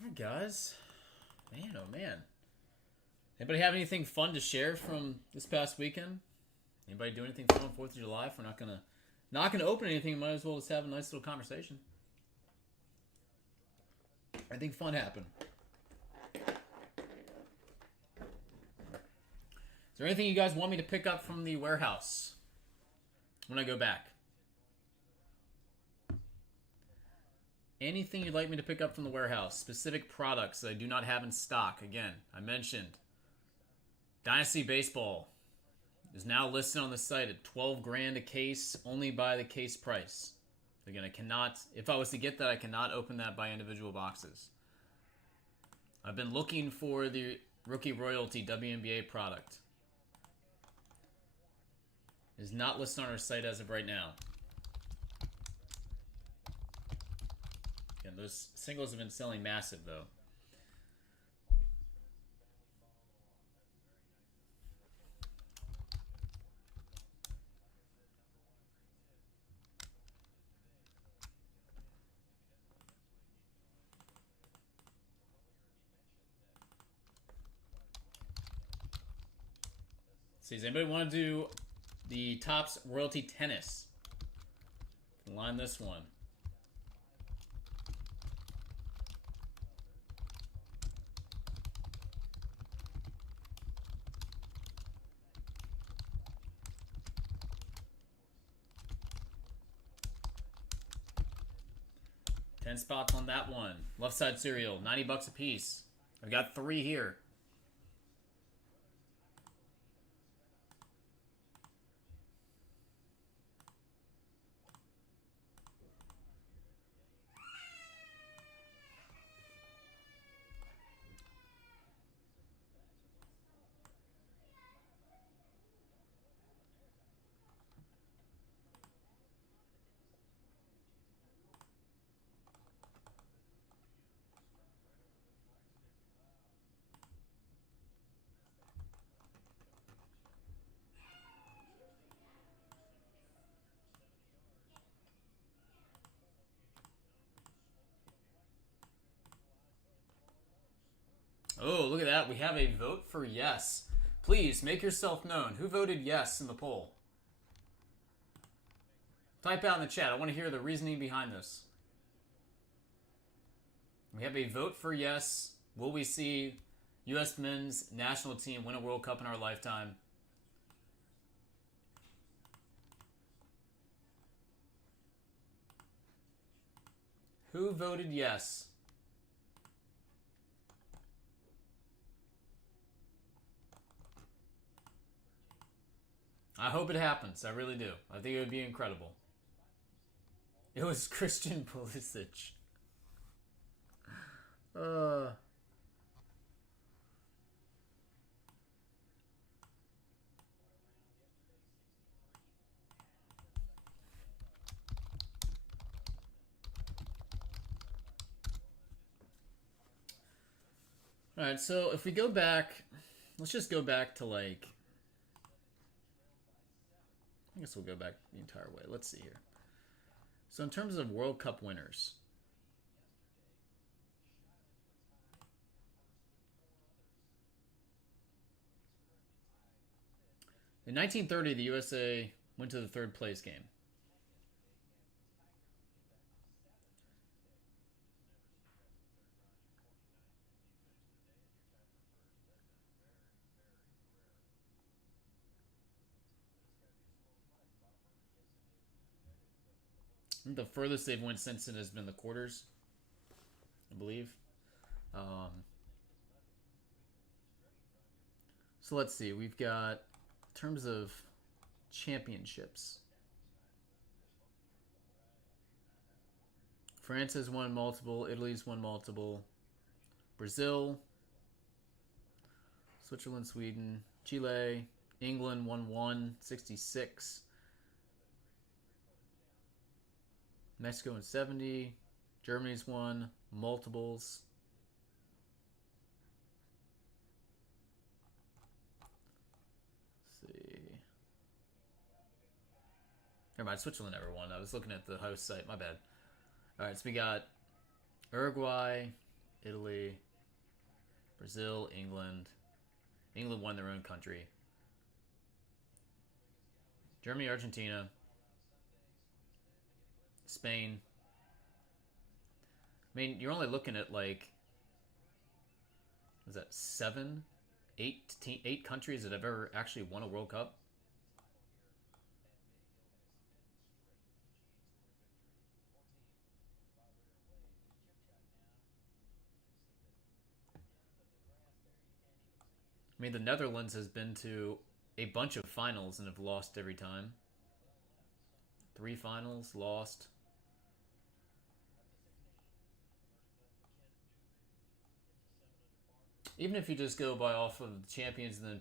Alright, guys. Man, oh man. Anybody have anything fun to share from this past weekend? Anybody do anything fun on 4th of July? If we're not gonna open anything, might as well just have a nice little conversation. I think fun happened. Is there anything you guys want me to pick up from the warehouse when I go back? Anything you'd like me to pick up from the warehouse? Specific products that I do not have in stock. Again, I mentioned Dynasty Baseball is now listed on the site at $12,000 a case, only by the case price. Again, I cannot, if I was to get that, I cannot open that by individual boxes. I've been looking for the Rookie Royalty WNBA product. It is not listed on our site as of right now. Again, those singles have been selling massive, though. See, does anybody want to do the Topps Royalty Tennis? Line this one. $10 spots on that one. Left side cereal, $90 a piece. I've got 3 here. Oh, look at that. We have a vote for yes. Please make yourself known. Who voted yes in the poll? Type out in the chat. I want to hear the reasoning behind this. We have a vote for yes. Will we see U.S. men's national team win a World Cup in our lifetime? Who voted yes? I hope it happens. I really do. I think it would be incredible. It was Christian Pulisic. Alright, so if we go back, let's just go back to like, I guess we'll go back the entire way. Let's see here. So in terms of World Cup winners, in 1930, the USA went to the third place game. I think the furthest they've went since then has been the quarters, I believe. So let's see. We've got, in terms of championships, France has won multiple. Italy's won multiple. Brazil, Switzerland, Sweden, Chile, England won 166. Mexico in 70. Germany's won multiples. Let's see. Never mind, Switzerland never won. I was looking at the host site. My bad. Alright, so we got Uruguay, Italy, Brazil, England. England won their own country. Germany, Argentina, Spain. I mean, you're only looking at like, was that 8 countries that have ever actually won a World Cup? I mean, the Netherlands has been to a bunch of finals and have lost every time. 3 finals, lost. Even if you just go by off of the champions and then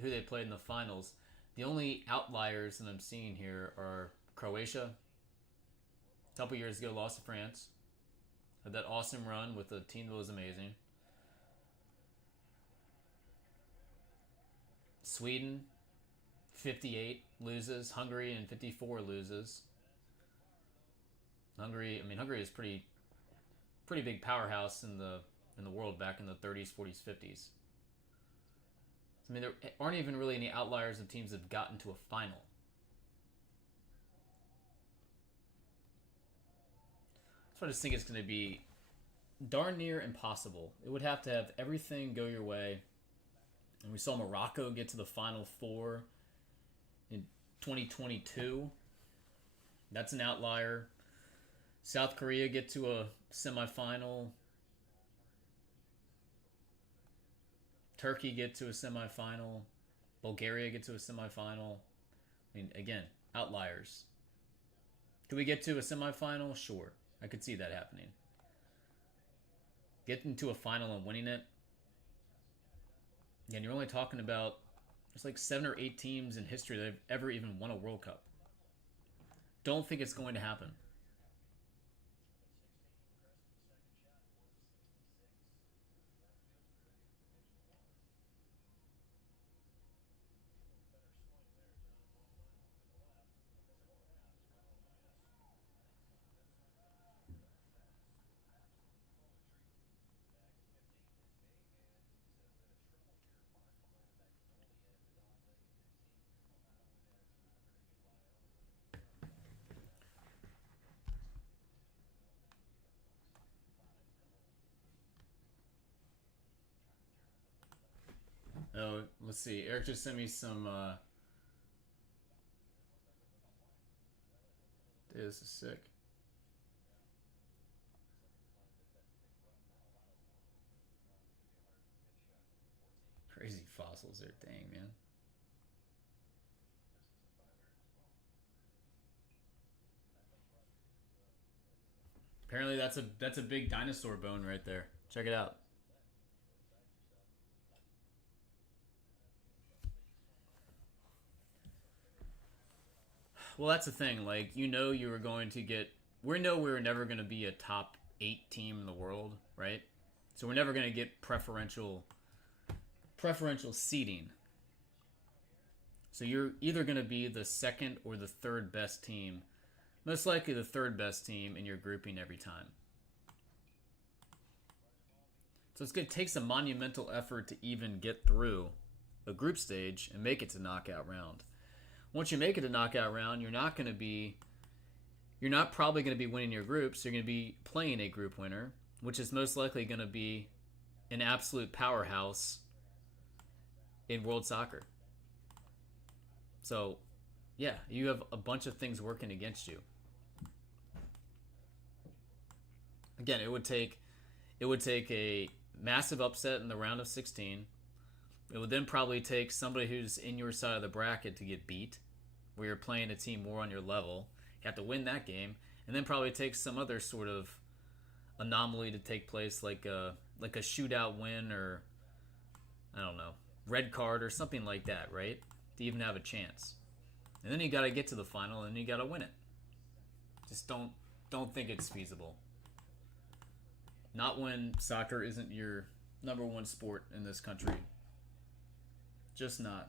who they played in the finals, the only outliers that I'm seeing here are Croatia. A couple years ago, lost to France. Had that awesome run with a team that was amazing. Sweden, 58 loses. Hungary in 54 loses. Hungary is pretty big powerhouse in the world back in the 30s, 40s, 50s. I mean, there aren't even really any outliers of teams that have gotten to a final. So I just think it's going to be darn near impossible. It would have to have everything go your way. And we saw Morocco get to the Final Four in 2022. That's an outlier. South Korea get to a semifinal. Turkey get to a semifinal. Bulgaria get to a semifinal. I mean, again, outliers. Could we get to a semifinal? Sure. I could see that happening. Getting to a final and winning it. Again, you're only talking about there's like 7 or 8 teams in history that have ever even won a World Cup. Don't think it's going to happen. Oh, let's see. Eric just sent me some. This is sick. Crazy fossils there. Dang, man. Apparently that's a big dinosaur bone right there. Check it out. Well, that's the thing. Like, you were going to get. We know we were never going to be a top 8 team in the world, right? So we're never going to get preferential seeding. So you're either going to be the second or the third best team. Most likely the third best team in your grouping every time. So it's going to take some monumental effort to even get through a group stage and make it to knockout round. Once you make it to knockout round, you're not probably going to be winning your groups. You're going to be playing a group winner, which is most likely going to be an absolute powerhouse in world soccer. So, yeah, you have a bunch of things working against you. Again, it would take a massive upset in the round of 16. It would then probably take somebody who's in your side of the bracket to get beat, where you're playing a team more on your level. You have to win that game, and then probably take some other sort of anomaly to take place, like a shootout win, or I don't know, red card or something like that, right? To even have a chance. And then you got to get to the final, and you got to win it. Just don't think it's feasible. Not when soccer isn't your number one sport in this country. Just not.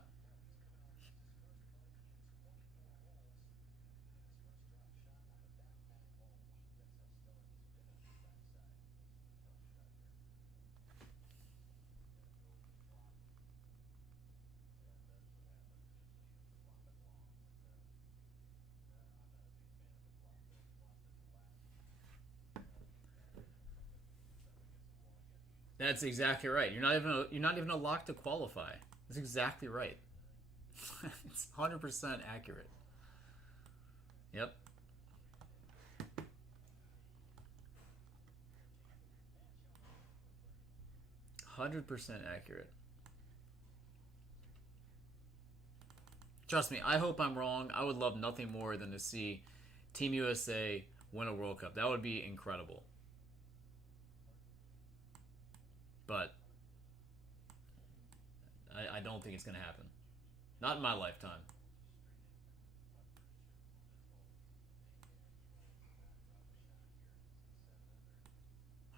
That's exactly right. You're not even a lock to qualify. That's exactly right. It's 100% accurate. Yep. 100% accurate. Trust me, I hope I'm wrong. I would love nothing more than to see Team USA win a World Cup. That would be incredible. But I don't think it's going to happen. Not in my lifetime.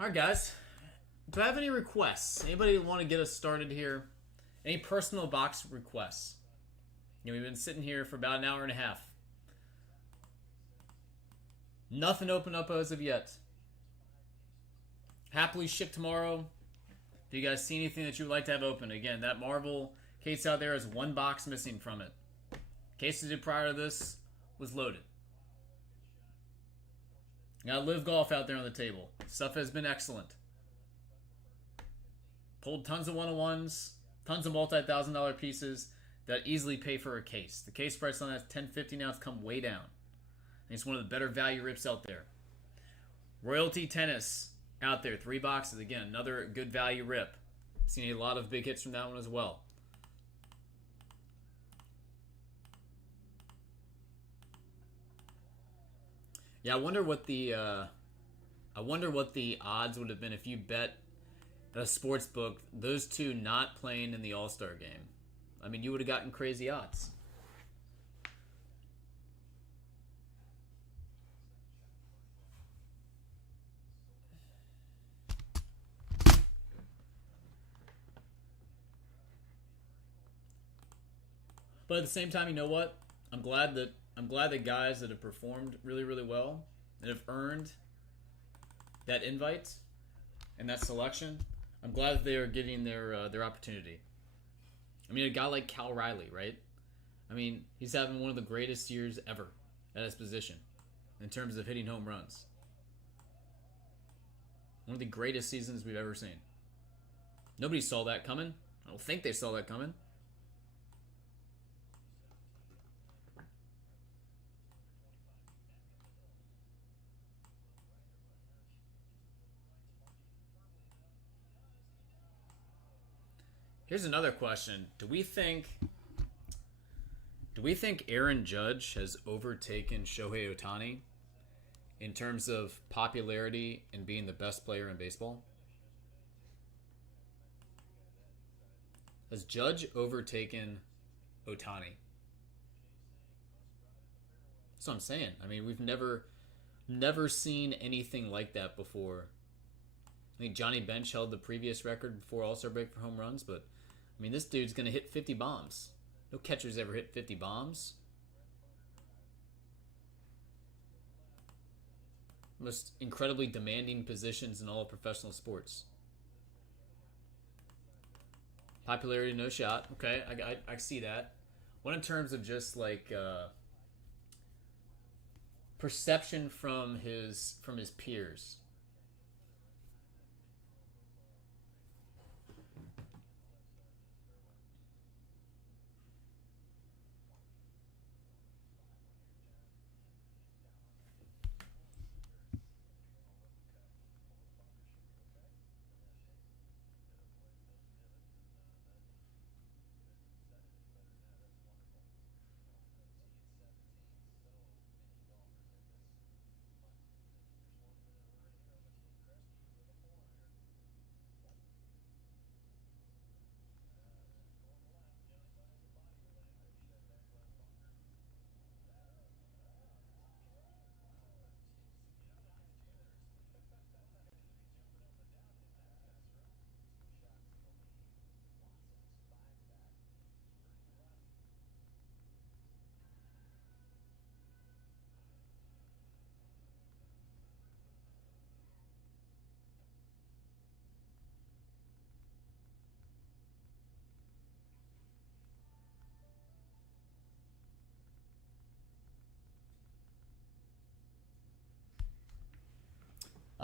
All right, guys. Do I have any requests? Anybody want to get us started here? Any personal box requests? We've been sitting here for about an hour and a half. Nothing open up as of yet. Happily ship tomorrow. Do you guys see anything that you would like to have open? Again, that Marvel case out there is one box missing from it. Case I did prior to this was loaded. Got Live Golf out there on the table. Stuff has been excellent. Pulled tons of 101s, tons of multi-$1,000 pieces that easily pay for a case. The case price on that $10.50 now has come way down. It's one of the better value rips out there. Royalty Tennis out there, 3 boxes. Again, another good value rip. Seen a lot of big hits from that one as well. Yeah, I wonder what the odds would have been if you bet at a sports book those two not playing in the All-Star game. I mean, you would have gotten crazy odds. But at the same time, you know what? I'm glad that guys that have performed really, really well and have earned that invite and that selection, I'm glad that they are getting their opportunity. I mean, a guy like Cal Riley, right? I mean, he's having one of the greatest years ever at his position in terms of hitting home runs. One of the greatest seasons we've ever seen. Nobody saw that coming. don't think they saw that coming. Here's another question. Do we think Aaron Judge has overtaken Shohei Ohtani in terms of popularity and being the best player in baseball? Has Judge overtaken Ohtani? That's what I'm saying. I mean, we've never seen anything like that before. I think Johnny Bench held the previous record before All-Star break for home runs, but I mean, this dude's going to hit 50 bombs. No catcher's ever hit 50 bombs. Most incredibly demanding positions in all of professional sports. Popularity, no shot. Okay, I see that. What in terms of just like perception from his peers?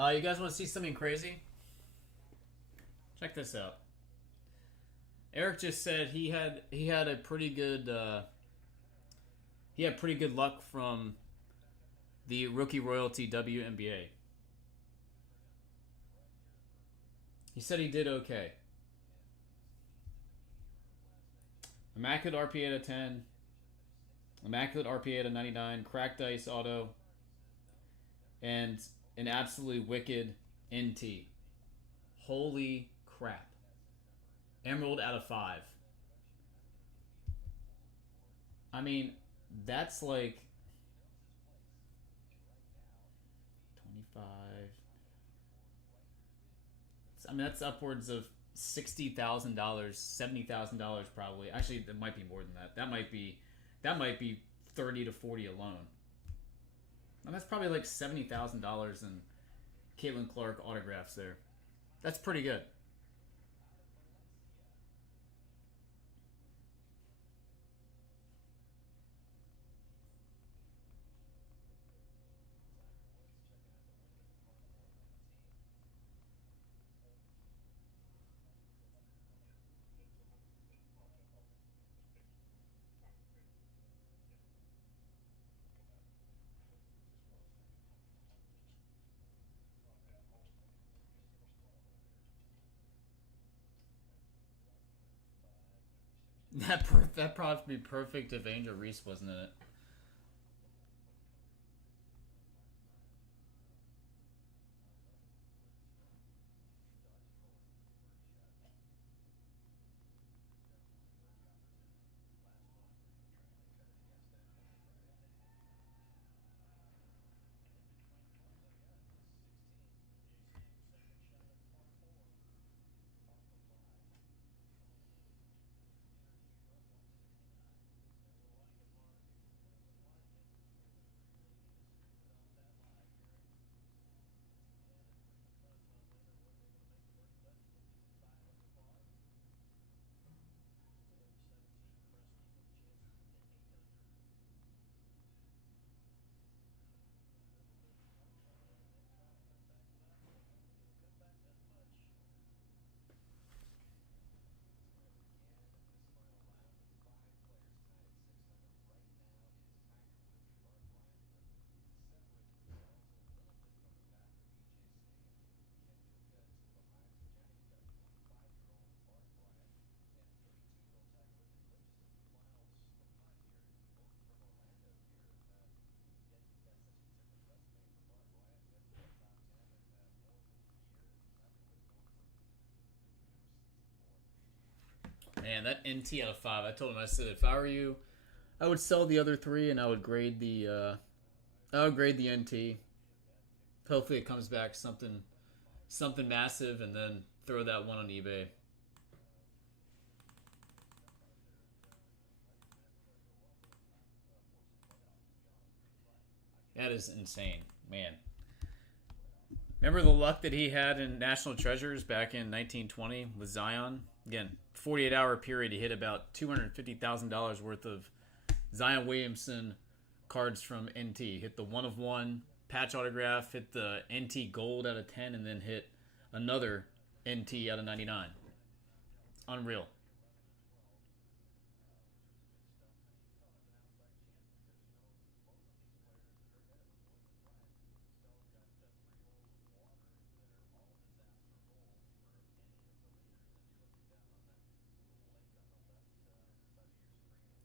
You guys want to see something crazy? Check this out. Eric just said he had a pretty good he had pretty good luck from the rookie royalty WNBA. He said he did okay. Immaculate RPA to 10. Immaculate RPA to 99. Cracked dice auto. And an absolutely wicked NT. Holy crap. Emerald out of 5. I mean, that's like 25. I mean, that's upwards of $60,000, $70,000 probably. Actually, that might be more than that. That might be 30 to 40 alone. And that's probably like $70,000 in Caitlin Clark autographs there. That's pretty good. That probably be perfect if Angel Reese wasn't in it. Man, that NT out of 5. I told him, I said, if I were you, I would sell the other 3 and I would grade the NT. Hopefully it comes back something massive, and then throw that one on eBay. That is insane, man. Remember the luck that he had in National Treasures back in 1920 with Zion? Again, 48-hour period, he hit about $250,000 worth of Zion Williamson cards from NT. Hit the 1 of 1 patch autograph, hit the NT gold out of 10, and then hit another NT out of 99. It's unreal.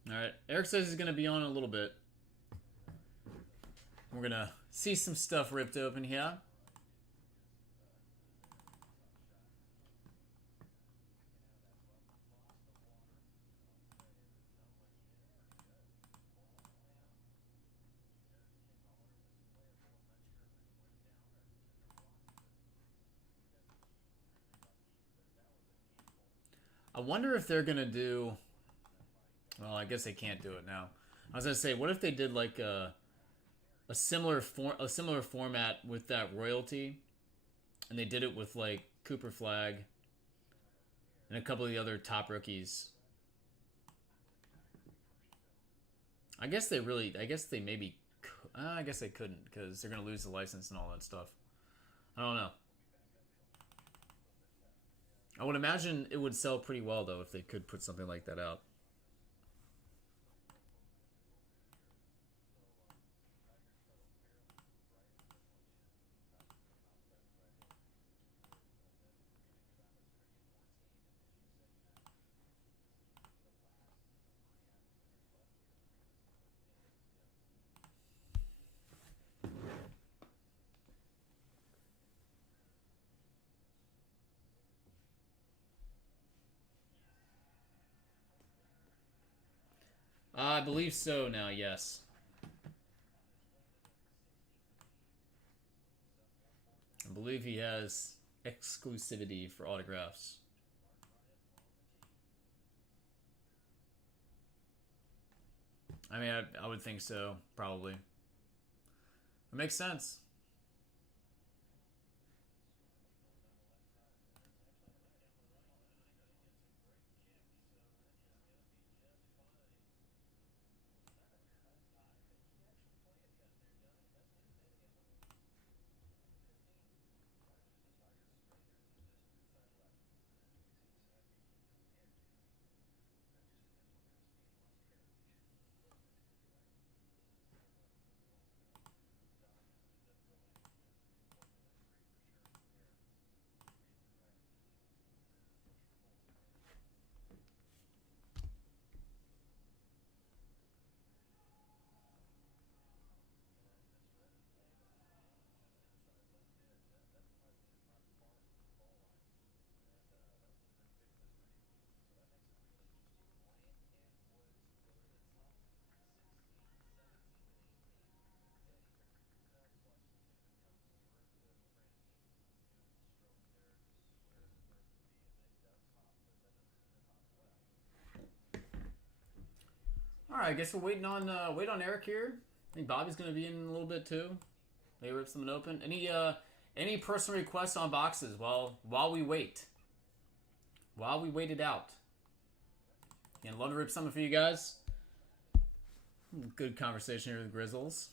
All right, Eric says he's going to be on in a little bit. We're going to see some stuff ripped open here. I wonder if they're going to do... Well, I guess they can't do it now. I was going to say, what if they did like a similar format with that royalty, and they did it with like Cooper Flag and a couple of the other top rookies. I guess they maybe, I guess they couldn't, because they're going to lose the license and all that stuff. I don't know. I would imagine it would sell pretty well, though, if they could put something like that out. I believe so now, yes. I believe he has exclusivity for autographs. I mean, I would think so, probably. It makes sense. All right, I guess we're waiting on Eric here. I think Bobby's going to be in a little bit too. They rip something open. Any personal requests on boxes while we wait? While we wait it out. Again, love to rip something for you guys. Good conversation here with Grizzles.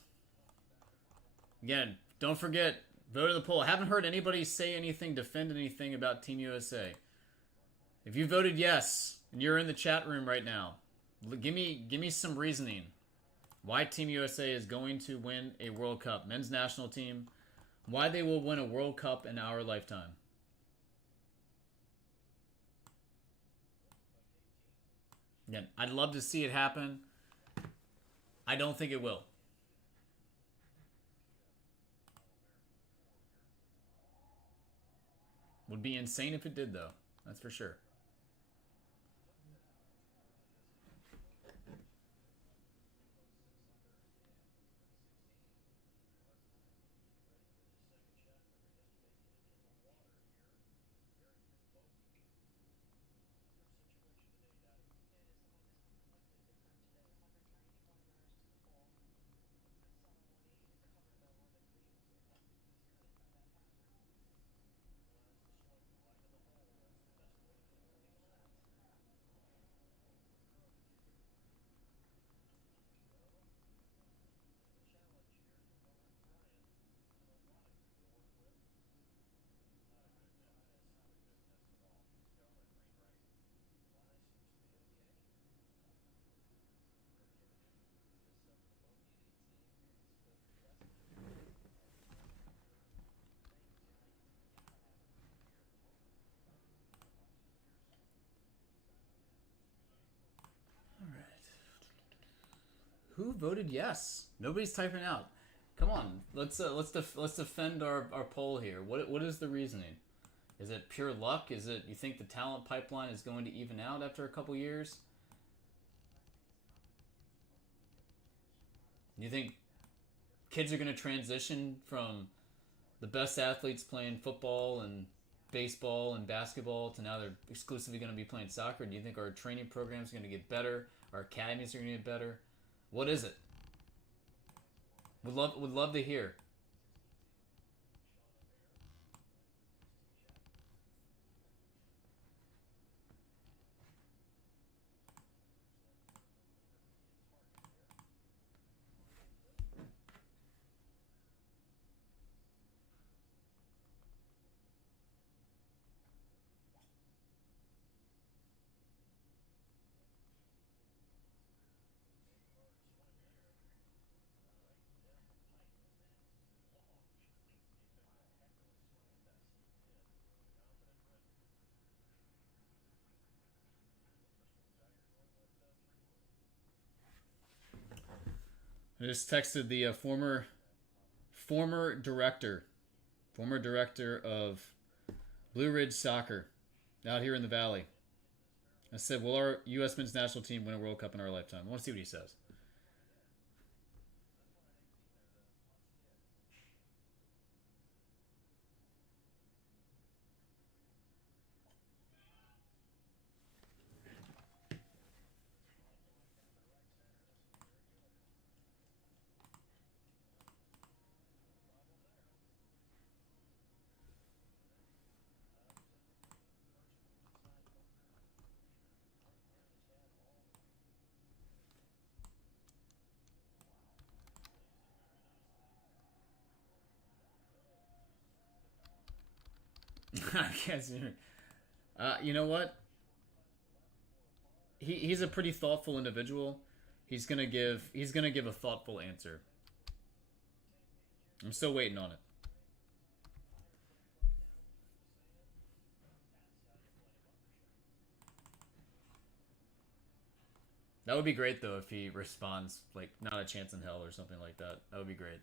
Again, don't forget, vote in the poll. I haven't heard anybody say anything, defend anything about Team USA. If you voted yes, and you're in the chat room right now, give me some reasoning why Team USA is going to win a World Cup, men's national team, why they will win a World Cup in our lifetime. Again, I'd love to see it happen. I don't think it will. Would be insane if it did, though. That's for sure. Who voted yes? Nobody's typing out. Come on, let's defend our poll here. What is the reasoning? Is it pure luck? Is it you think the talent pipeline is going to even out after a couple years? You think kids are going to transition from the best athletes playing football and baseball and basketball to now they're exclusively going to be playing soccer? Do you think our training programs are going to get better? Our academies are going to get better? What is it? Would love to hear. I just texted the former director of Blue Ridge Soccer out here in the Valley. I said, will our U.S. men's national team win a World Cup in our lifetime? I want to see what he says. I can't see her. You know what? He's a pretty thoughtful individual. He's gonna give a thoughtful answer. I'm still waiting on it. That would be great though if he responds like not a chance in hell or something like that. That would be great.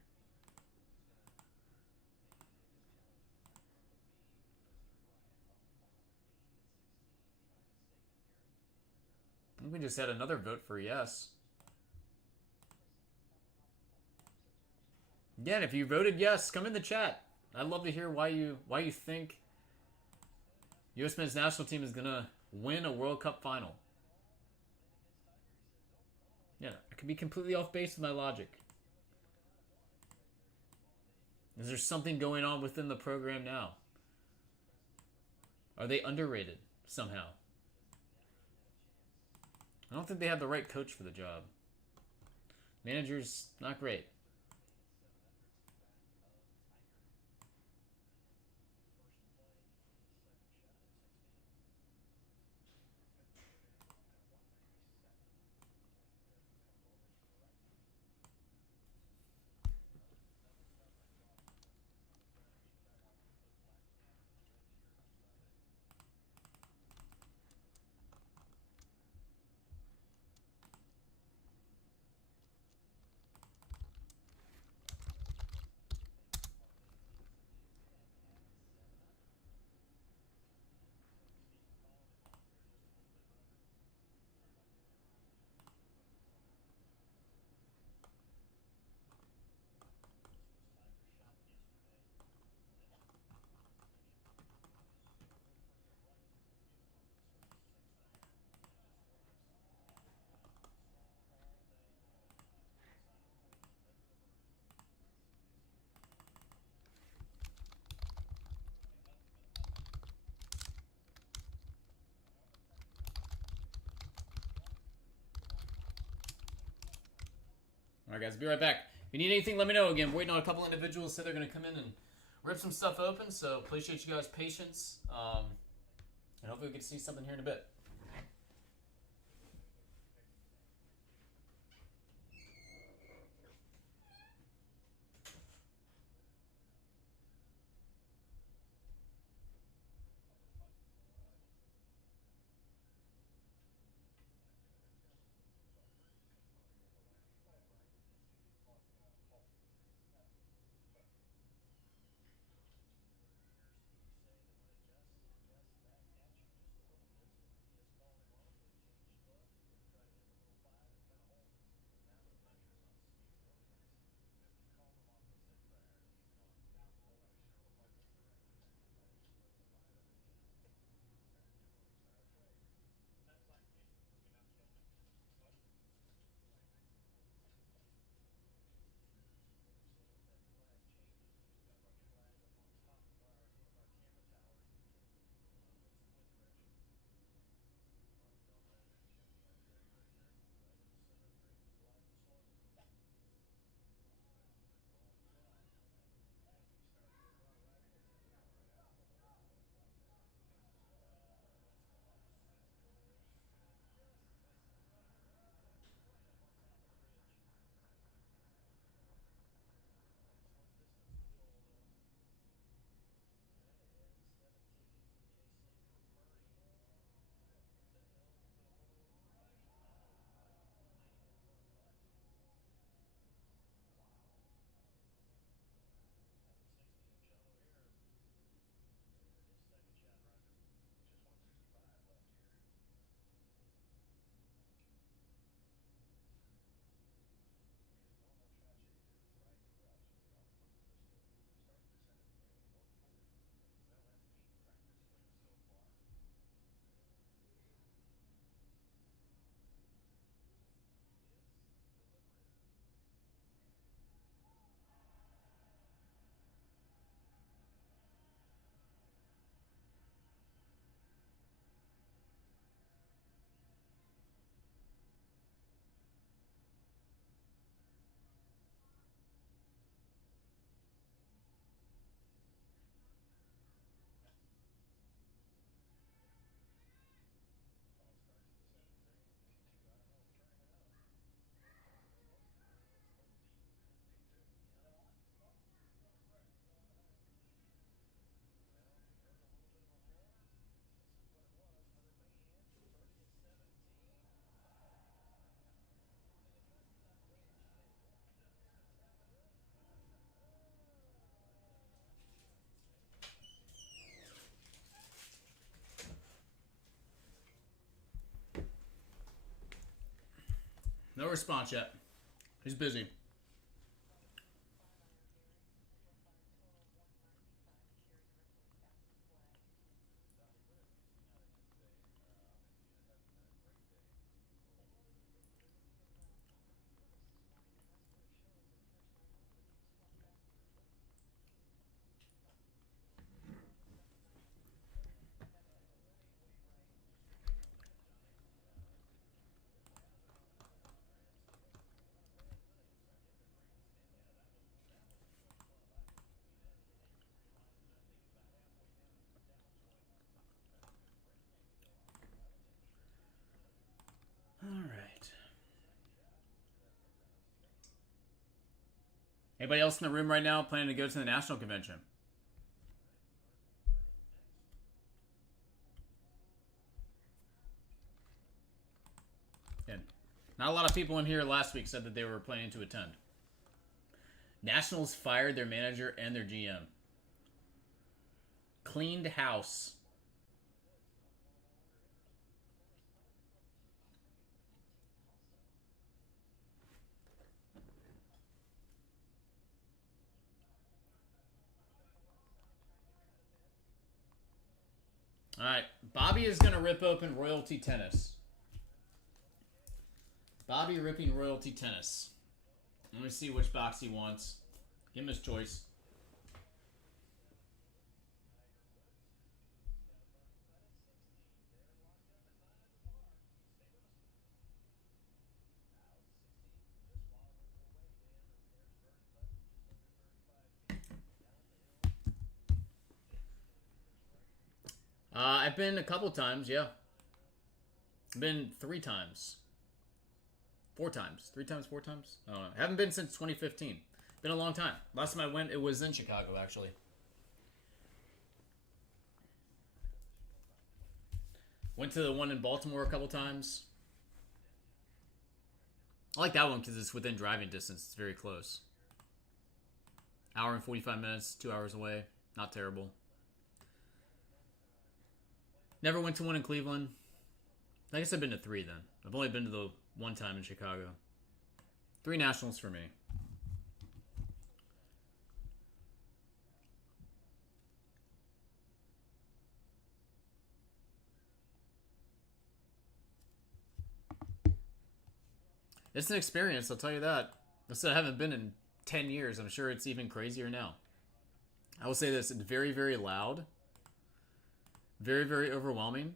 We just had another vote for yes. Again, if you voted yes, come in the chat. I'd love to hear why you think U.S. men's national team is gonna win a World Cup final. Yeah, I could be completely off base with my logic. Is there something going on within the program now? Are they underrated somehow? I don't think they have the right coach for the job. Manager's not great. Alright guys, be right back. If you need anything, let me know. Again, waiting on a couple individuals said they're going to come in and rip some stuff open, so appreciate you guys' patience. And hopefully we can see something here in a bit. No response yet. He's busy. Anybody else in the room right now planning to go to the national convention? And not a lot of people in here last week said that they were planning to attend. Nationals fired their manager and their GM. Cleaned house. All right, Bobby is going to rip open Royalty Tennis. Bobby ripping Royalty Tennis. Let me see which box he wants. Give him his choice. I've been a couple times, yeah. I've been 3 times. 4 times. 3 times, 4 times? I don't know. I haven't been since 2015. Been a long time. Last time I went, it was in Chicago, actually. Went to the one in Baltimore a couple times. I like that one because it's within driving distance. It's very close. Hour and 45 minutes, 2 hours away. Not terrible. Never went to one in Cleveland. I guess I've been to 3 then. I've only been to the one time in Chicago. 3 nationals for me. It's an experience, I'll tell you that. I said I haven't been in 10 years. I'm sure it's even crazier now. I will say this, it's very, very loud. Very, very overwhelming.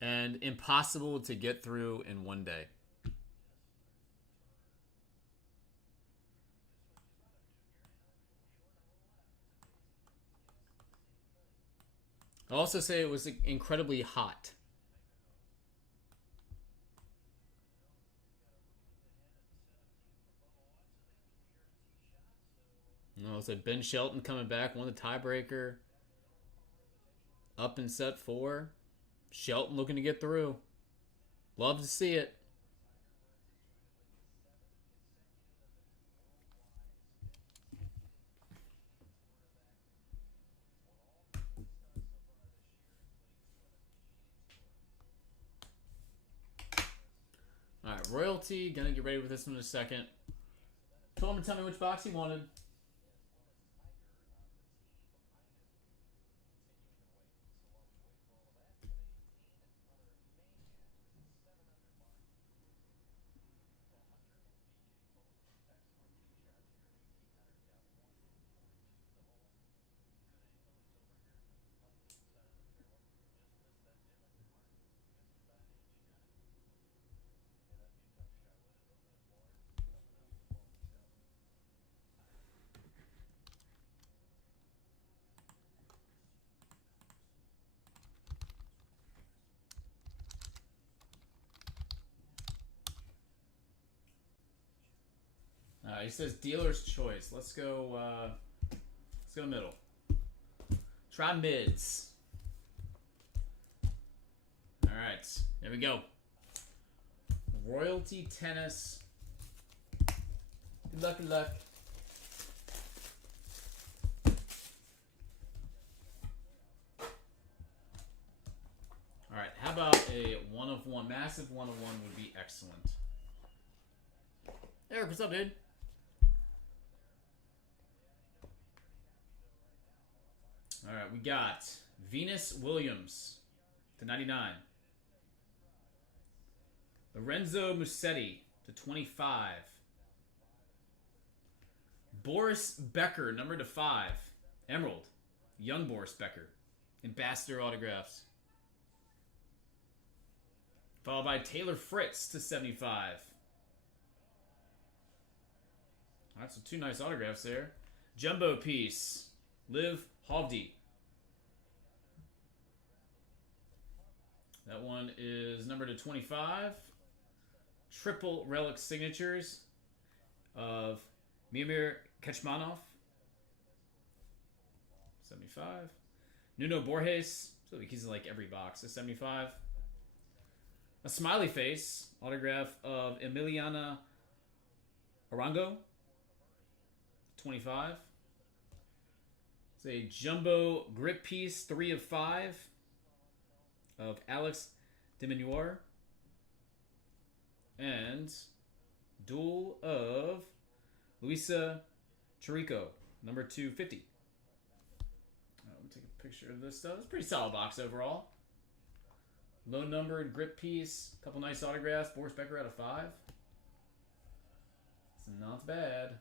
And impossible to get through in one day. I'll also say it was incredibly hot. No, so Ben Shelton coming back, won the tiebreaker. Up in set 4. Shelton looking to get through. Love to see it. Alright, Royalty. Gonna get ready with this one in a second. Told him to tell me which box he wanted. He says dealer's choice. Let's go middle. Try mids. Alright, there we go. Royalty Tennis. Good luck, good luck. Alright, how about a 1 of 1? Massive 1 of 1 would be excellent. Eric, what's up, dude? All right, we got Venus Williams /99. Lorenzo Musetti /25. Boris Becker, number /5. Emerald. Young Boris Becker. Ambassador autographs. Followed by Taylor Fritz /75. Alright, so 2 nice autographs there. Jumbo piece. Liv Hovdi. That one is number /25. Triple relic signatures of Mimir Kechmanov. 75. Nuno Borges. So he's in like every box. 75. A smiley face autograph of Emiliana Arango. 25. It's a jumbo grip piece, 3 of 5 of Alex Diminuar. And duel of Luisa Chirico, number 250. Let me take a picture of this stuff. It's a pretty solid box overall. Low numbered grip piece, a couple nice autographs. Boris Becker out of 5. It's not bad.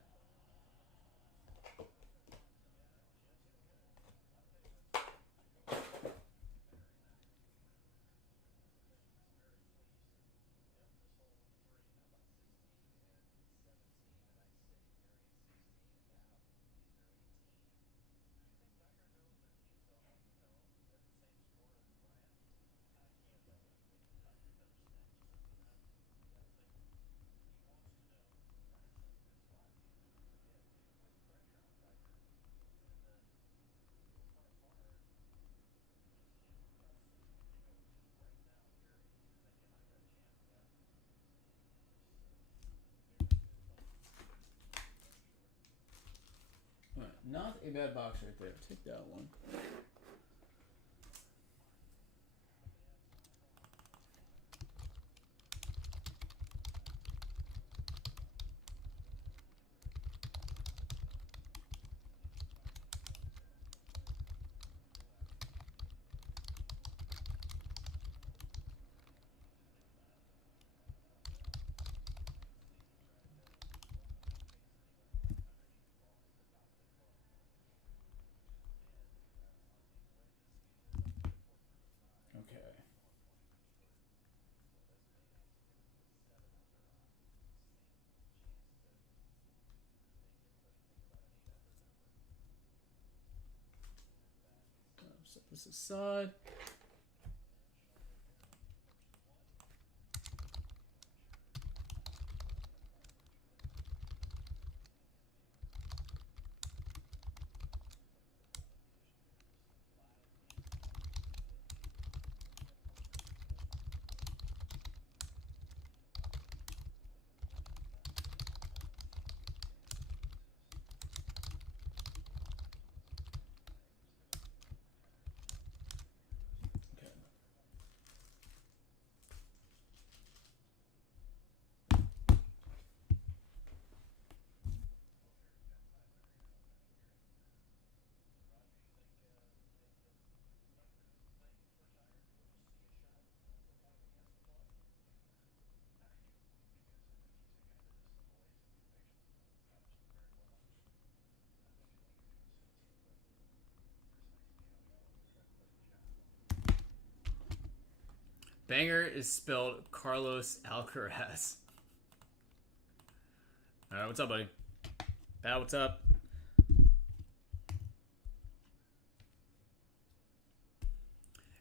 Not a bad box right there. Take that one. Set this aside. Banger is spelled Carlos Alcaraz. Alright, what's up, buddy? Pat, what's up?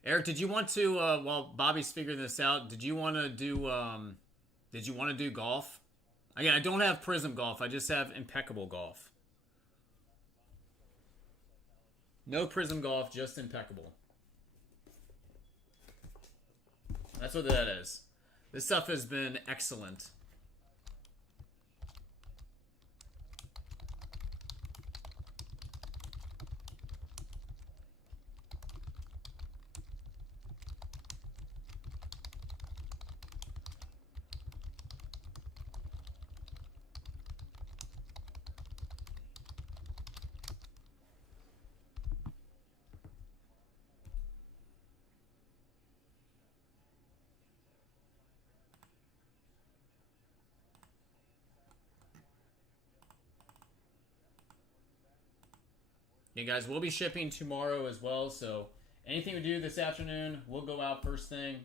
Eric, did you want to, while Bobby's figuring this out, did you want to do golf? Again, I don't have Prizm golf. I just have impeccable golf. No Prizm golf, just impeccable. That's what that is. This stuff has been excellent. Okay, guys, we'll be shipping tomorrow as well, so anything we do this afternoon, we'll go out first thing.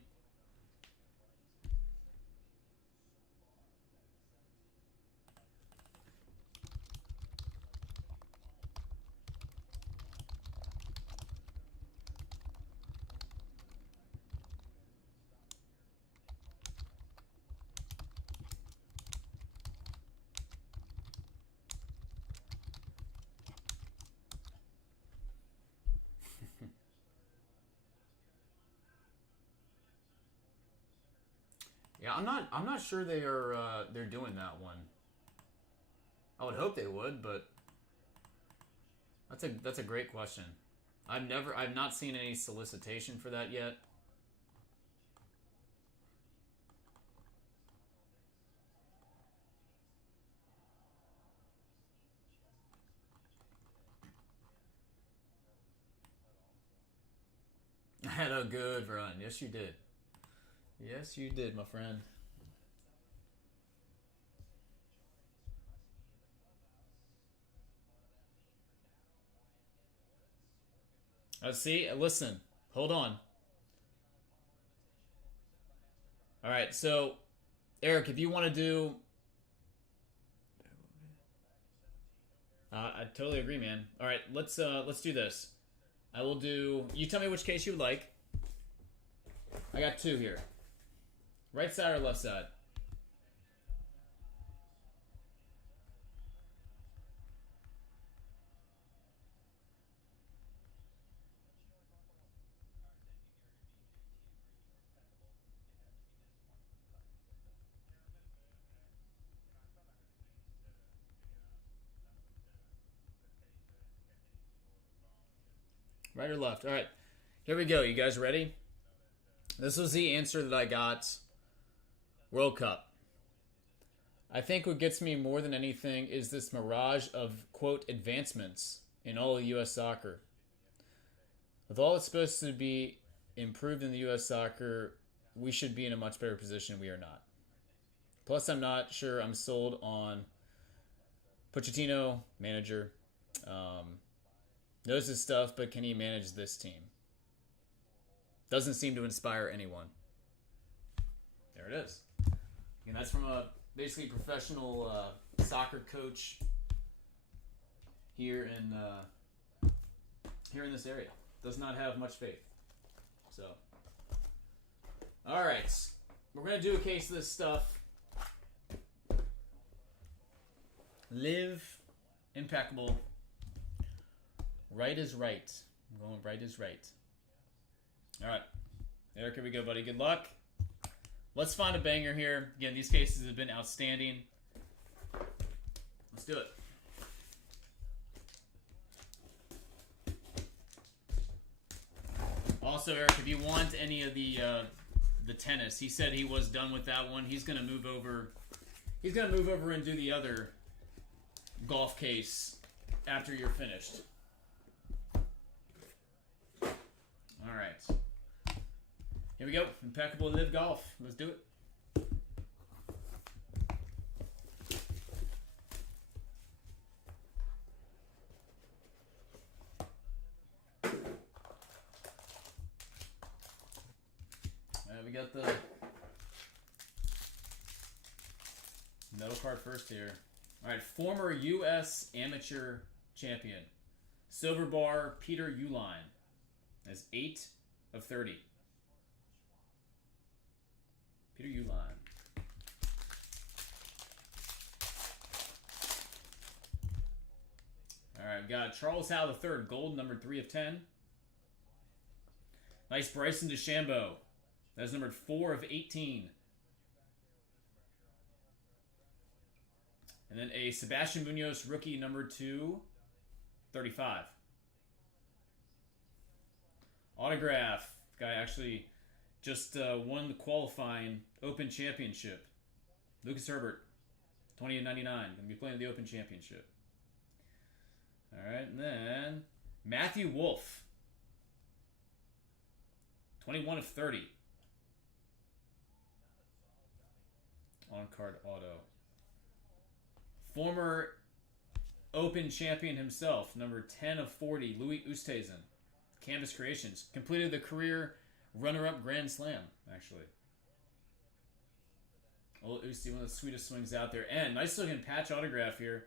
Yeah, I'm not sure they are they're doing that one. I would hope they would, but that's a great question. I've not seen any solicitation for that yet. I had a good run. Yes, you did. Yes, you did, my friend. See, listen, hold on. All right, so Eric, if you want to do, I totally agree, man. All right, let's do this. I will do. You tell me which case you would like. I got two here. Right side or left side? Right or left? All right. Here we go. You guys ready? This was the answer that I got. World Cup. I think what gets me more than anything is this mirage of, quote, advancements in all of U.S. soccer. With all that's supposed to be improved in the U.S. soccer, we should be in a much better position. We are not. Plus, I'm not sure I'm sold on Pochettino, manager. Knows his stuff, but can he manage this team? Doesn't seem to inspire anyone. There it is. And that's from a basically professional soccer coach here in this area. Does not have much faith. So, all right, we're gonna do a case of this stuff. Live impeccable. Right is right. I'm going right is right. All right, Eric, here we go, buddy. Good luck. Let's find a banger here. Again, these cases have been outstanding. Let's do it. Also, Eric, if you want any of the tennis, he said he was done with that one. He's gonna move over. He's gonna move over and do the other golf case after you're finished. All right. Here we go. Impeccable Live Golf. Let's do it. We got the metal card first here. All right. Former U.S. Amateur Champion. Silver bar, Peter Uline. That's 8 of 30. Peter Uline. All right, we've got Charles Howe III, gold, numbered 3 of 10. Nice Bryson DeChambeau. That's numbered 4 of 18. And then a Sebastian Munoz rookie, number 235. Autograph. Guy actually just won the qualifying Open Championship. Lucas Herbert, 20/99. Going to be playing the Open Championship. All right, and then Matthew Wolf, 21 of 30. On-card auto. Former Open champion himself, number 10 of 40, Louis Oosthuizen. Canvas Creations. Completed the career runner-up Grand Slam, actually. Old Oosty, one of the sweetest swings out there. And nice looking patch autograph here.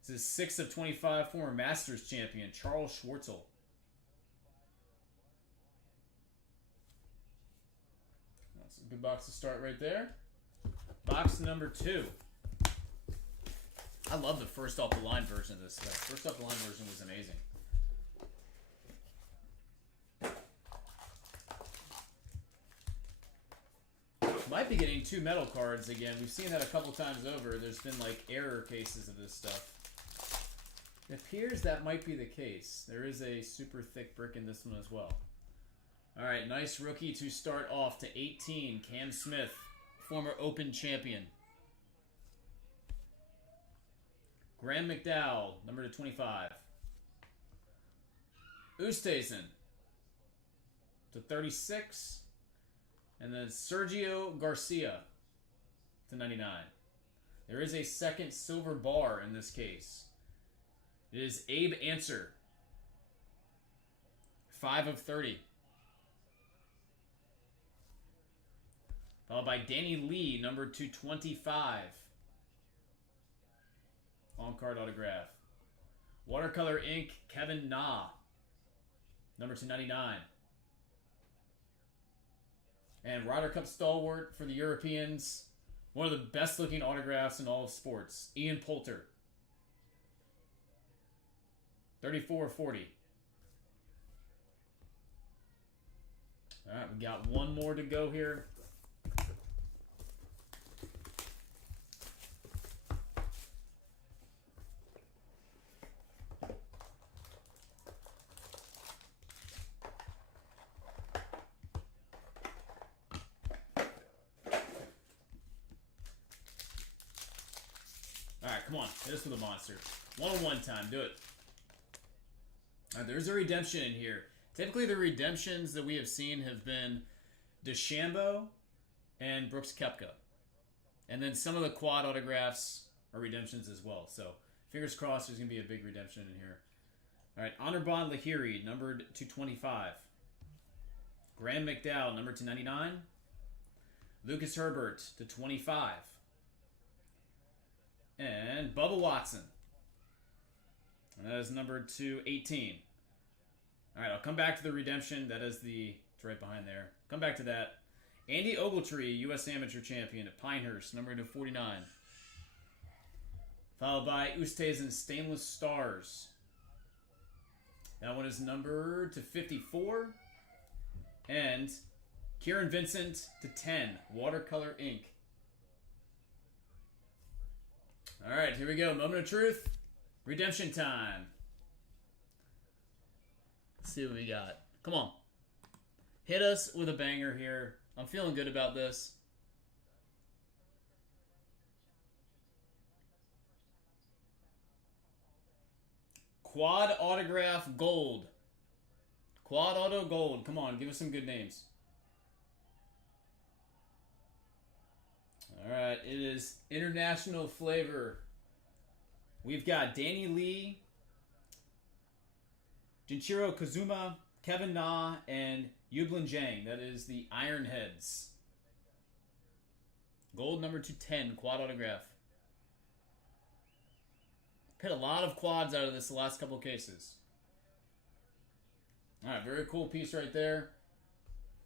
This is 6 of 25, former Masters champion, Charles Schwartzel. That's a good box to start right there. Box number 2. I love the first off the line version of this stuff. First off the line version was amazing. Might be getting 2 metal cards again. We've seen that a couple times over. There's been like error cases of this stuff. It appears that might be the case. There is a super thick brick in this one as well. Alright, nice rookie to start off to 18. Cam Smith, former Open champion. Graham McDowell, number to 25. Oosthuizen to 36. And then Sergio Garcia to 99. There is a second silver bar in this case. It is Abe Answer. 5 of 30. Followed by Danny Lee, number 225. On-card autograph. Watercolor ink, Kevin Na. Number 299. And Ryder Cup stalwart for the Europeans. One of the best looking autographs in all of sports. Ian Poulter. 34 of 40. Alright, we got one more to go here. Alright, come on. Hit us with a monster. One-on-one time. Do it. Alright, there's a redemption in here. Typically, the redemptions that we have seen have been DeChambeau and Brooks Koepka. And then some of the quad autographs are redemptions as well. So, fingers crossed there's going to be a big redemption in here. Alright, Anirban Lahiri, numbered to 25. Graham McDowell, number to 99. Lucas Herbert to 25. And Bubba Watson. And that is numbered to 18. Alright, I'll come back to the redemption. That is it's right behind there. Come back to that. Andy Ogletree, U.S. Amateur Champion at Pinehurst, numbered to 49. Followed by Oosthuizen Stainless Stars. That one is numbered to 54. And Kieran Vincent to 10. Watercolor ink. Alright, here we go. Moment of truth. Redemption time. Let's see what we got. Come on. Hit us with a banger here. I'm feeling good about this. Quad autograph gold. Quad auto gold. Come on, give us some good names. Alright, it is international flavor. We've got Danny Lee, Junichiro Kazuma, Kevin Na, and Yublin Zhang. That is the Ironheads. Gold number 210, quad autograph. Hit a lot of quads out of this the last couple of cases. Alright, very cool piece right there.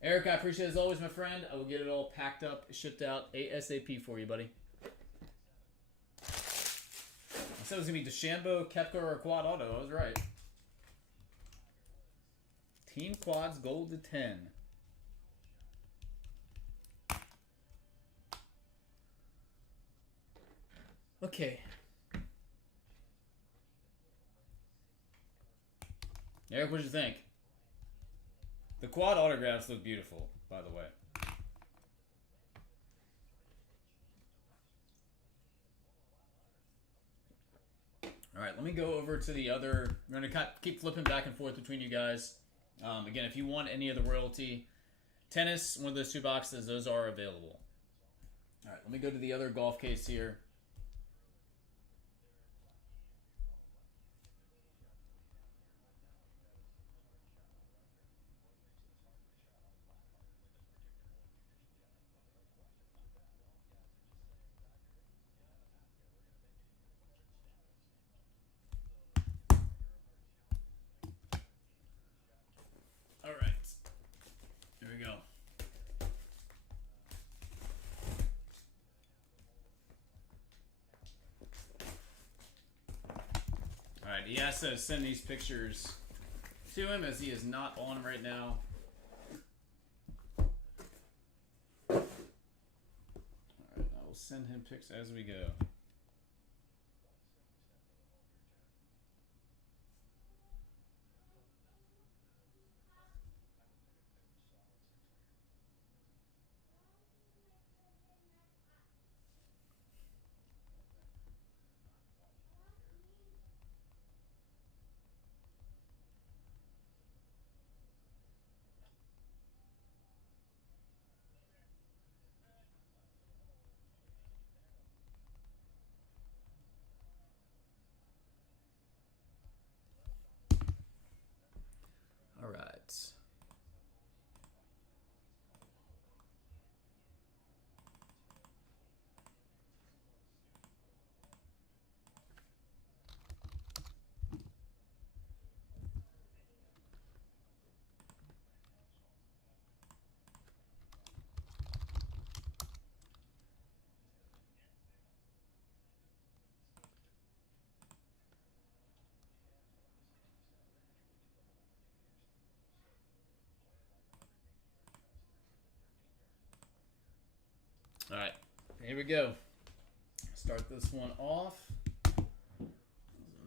Eric, I appreciate it as always, my friend. I will get it all packed up, shipped out ASAP for you, buddy. I said it was going to be DeChambeau, Koepka, or a quad auto. I was right. Team quads, gold to 10. Okay. Eric, what did you think? The quad autographs look beautiful, by the way. Alright, let me go over to the other. We're going to keep flipping back and forth between you guys. Again, if you want any of the royalty tennis, one of those 2 boxes, those are available. Alright, let me go to the other golf case here. Alright, he has to send these pictures to him as he is not on right now. Alright, I will send him pics as we go. All right. All right, here we go. Start this one off.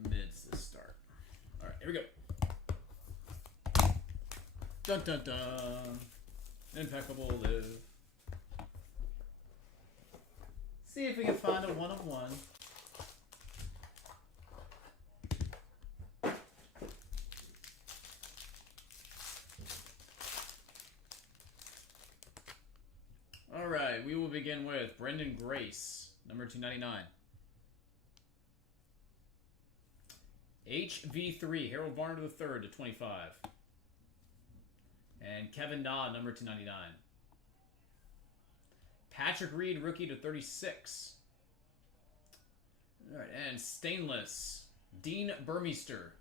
Mids to start. All right, here we go. Dun dun dun. Impeccable live. See if we can find a 1 of 1. All right, we will begin with Brendan Grace, number 299. HV3, Harold Varner III to 25. And Kevin Na, number 299. Patrick Reed, rookie to 36. All right, and Stainless, Dean Burmeister.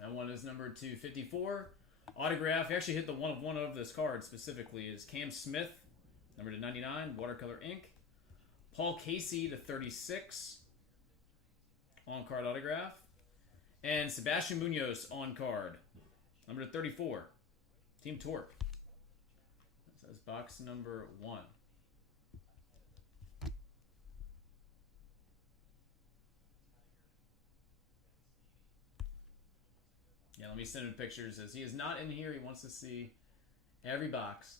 That one is number 254. Autograph, he actually hit the 1 of 1 of this card specifically, is Cam Smith, number to 99, watercolor ink. Paul Casey to 36, on-card autograph. And Sebastian Munoz on card, number to 34, Team Torque. That says box number 1. Yeah, let me send him pictures as he is not in here. He wants to see every box.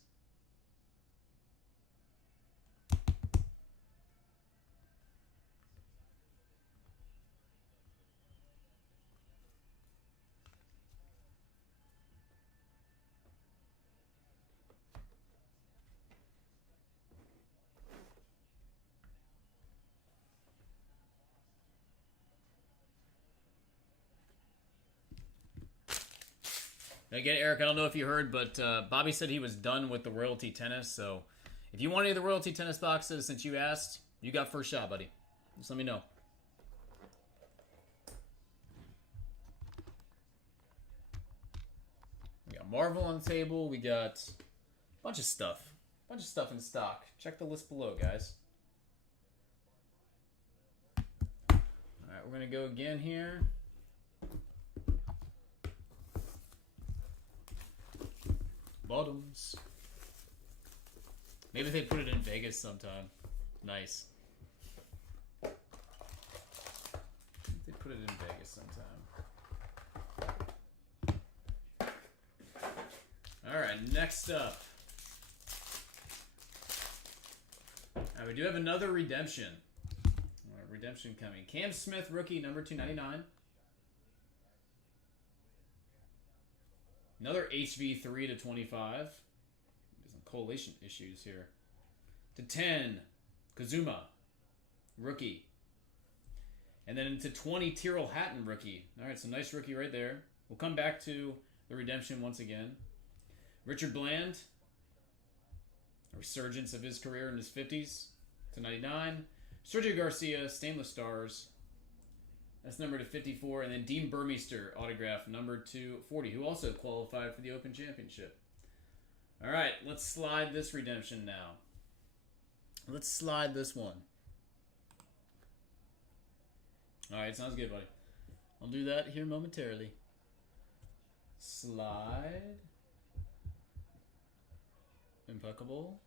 Again, Eric, I don't know if you heard, but Bobby said he was done with the royalty tennis. So if you want any of the royalty tennis boxes, since you asked, you got first shot, buddy. Just let me know. We got Marvel on the table. We got a bunch of stuff. A bunch of stuff in stock. Check the list below, guys. All right, we're going to go again here. Bottoms. Maybe they put it in Vegas sometime. Nice. They put it in Vegas sometime. Alright, next up. Alright, we do have another redemption. Alright, redemption coming. Cam Smith, rookie, number 299. Another HV3 to 25. There's some collation issues here. To 10, Kazuma, rookie. And then into 20, Tyrrell Hatton, rookie. All right, so nice rookie right there. We'll come back to the redemption once again. Richard Bland, a resurgence of his career in his 50s to 99. Sergio Garcia, Stainless Stars. That's number to 54. And then Dean Burmeister, autograph, number to 40, who also qualified for the Open Championship. All right, let's slide this redemption now. Let's slide this one. Alright, sounds good, buddy. I'll do that here momentarily. Slide. Impeccable.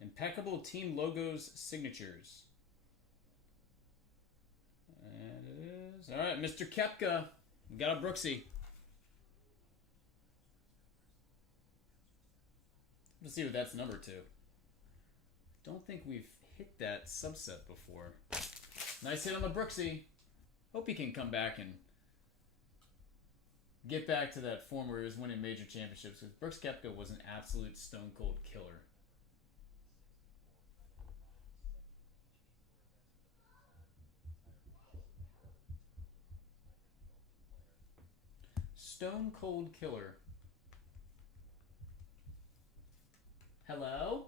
Impeccable team logos signatures. And it is. Alright, Mr. Kepka. We got a Brooksy. Let's see what that's number 2. Don't think we've hit that subset before. Nice hit on the Brooksy. Hope he can come back and get back to that form where he was winning major championships. Because Brooks Koepka was an absolute stone cold killer. Stone cold killer. Hello?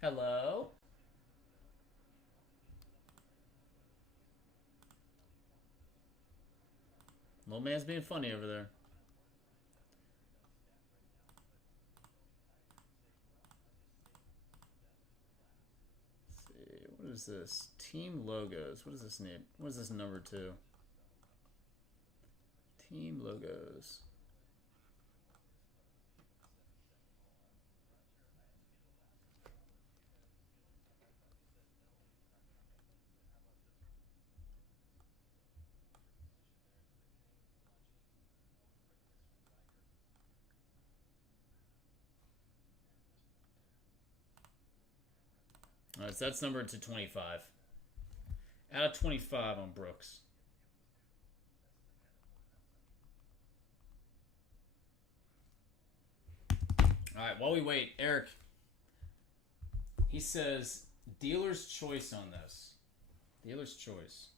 Hello? Little man's being funny over there. Let's see, what is this? Team logos. What is this name? What is this number 2? Team logos. Alright, so that's numbered to 25. Out of 25 on Brooks. Alright, while we wait, Eric, he says dealer's choice on this. Dealer's choice.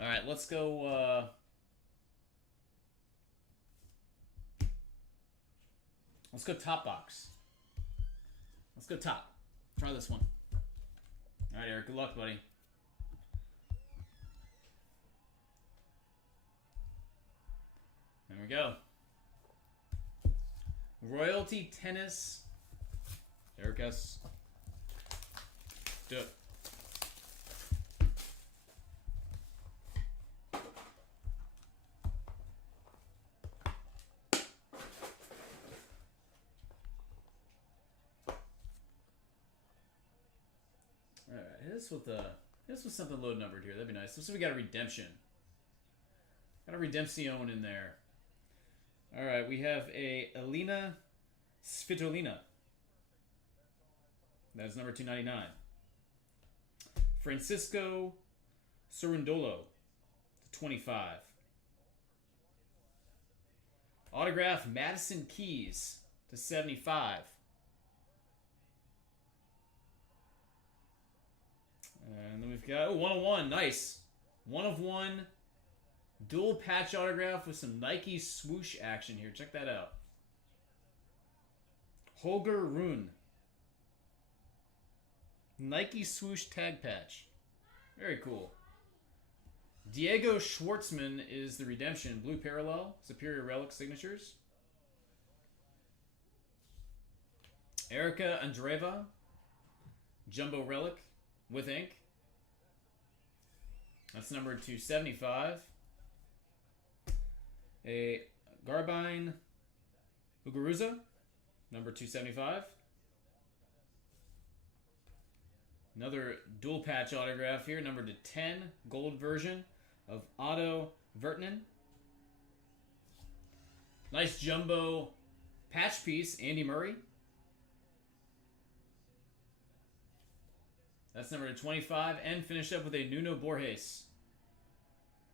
Alright, let's go, let's go top box. Let's go top. Try this one. All right, Eric. Good luck, buddy. There we go. Royalty Tennis. Eric S. Do it. This with something low numbered here. That'd be nice. Let's see if we got a redemption. Got a redemption in there. All right, we have a Elena Svitolina. That's number 299. Francisco Cerundolo, 25. Autograph Madison Keys to 75. And then we've got 101. Nice. 1 of 1. Dual patch autograph with some Nike swoosh action here. Check that out. Holger Rune. Nike swoosh tag patch. Very cool. Diego Schwartzman is the redemption. Blue parallel. Superior relic signatures. Erica Andreeva. Jumbo relic with ink. That's numbered to 75. A Garbine Uguruza, number 275. Another dual patch autograph here, numbered to 10, gold version of Otto Vertinen. Nice jumbo patch piece, Andy Murray. That's number 25. And finish up with a Nuno Borges.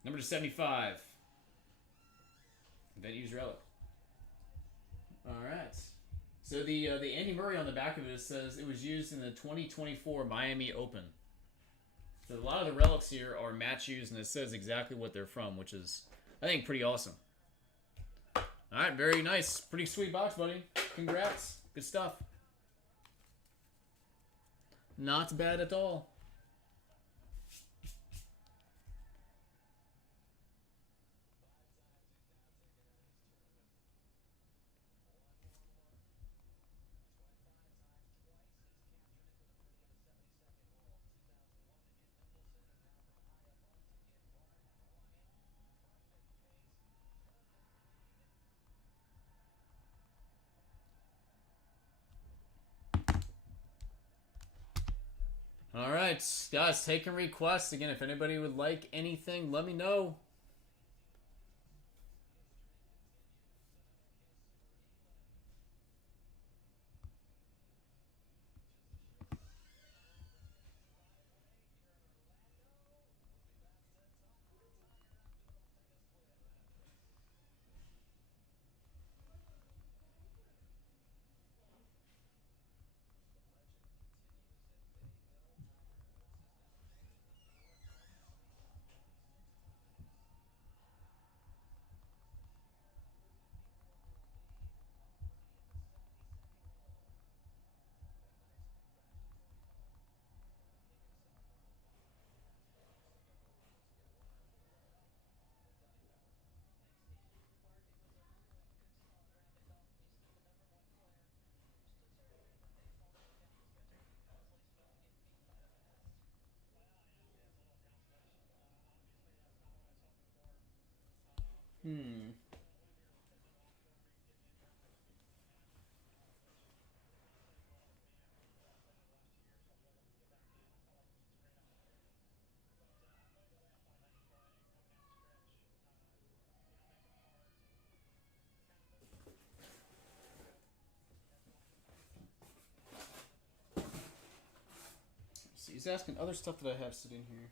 Number 75. Venue's relic. Alright. So the Andy Murray on the back of it says it was used in the 2024 Miami Open. So a lot of the relics here are match used, and it says exactly what they're from, which is, I think, pretty awesome. Alright, very nice. Pretty sweet box, buddy. Congrats. Good stuff. Not bad at all. All right, guys, taking requests again. If anybody would like anything, let me know. See, he's asking other stuff that I have sitting here.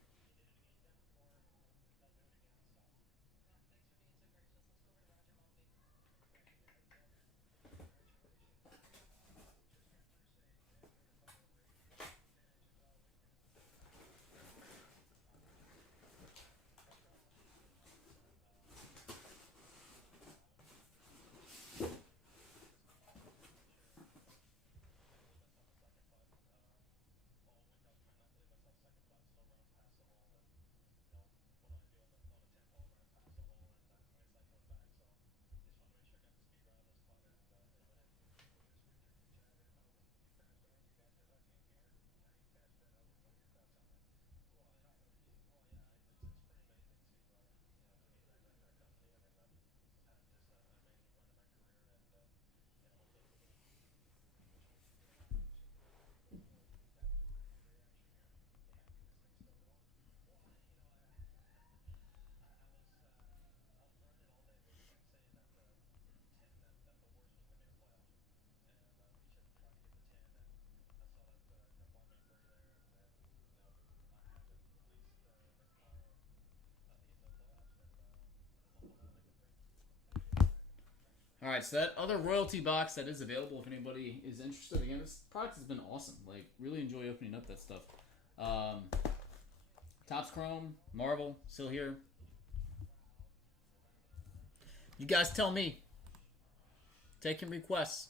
All right, so that other royalty box that is available if anybody is interested. Again, this product has been awesome. Like, really enjoy opening up that stuff. Topps Chrome, Marvel, still here. You guys tell me. Taking requests.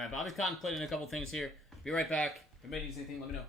All right, Bobby's contemplating a couple things here. Be right back. If anybody needs anything, let me know.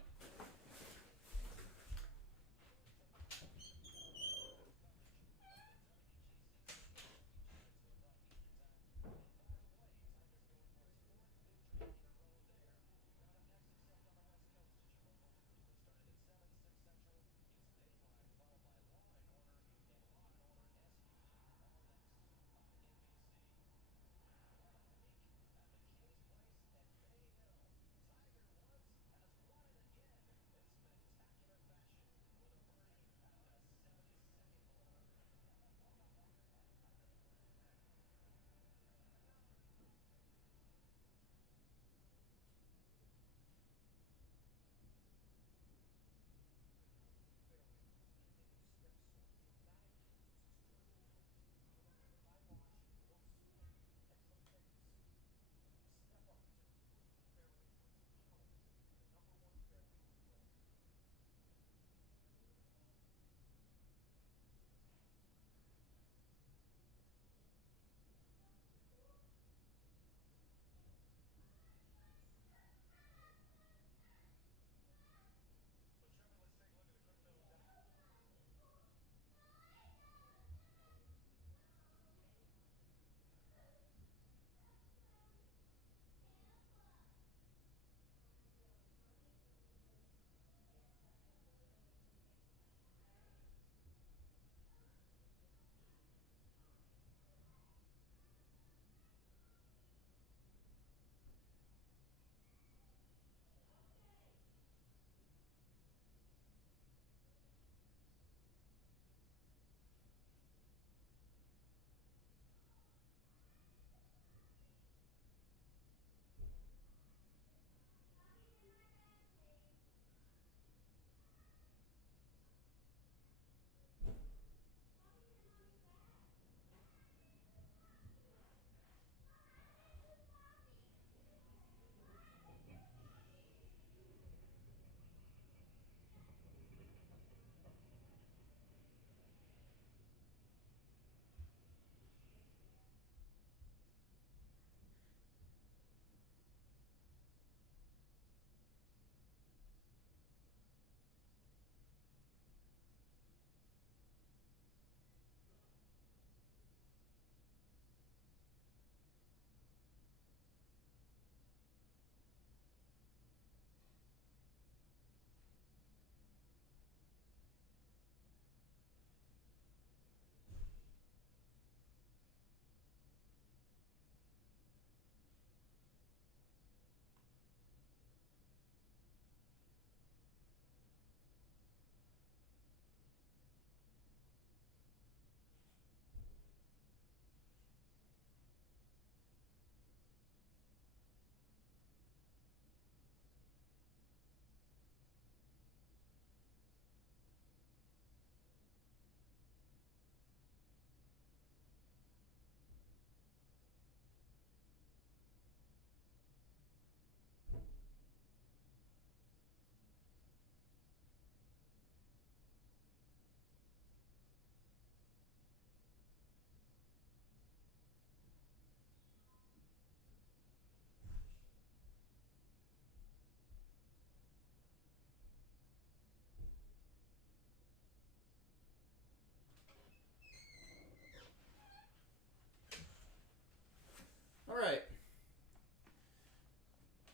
All right.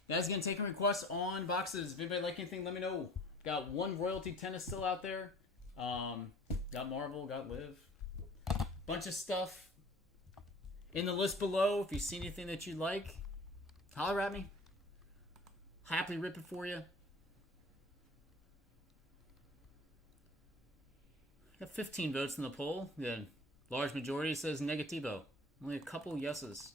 That's going to take requests on boxes. If anybody like anything, let me know. Got one Royalty Tennis still out there. Got Marvel, got Liv. Bunch of stuff in the list below. If you see anything that you like, holler at me. Happily rip it for you. Got 15 votes in the poll. The large majority says negativo. Only a couple yeses.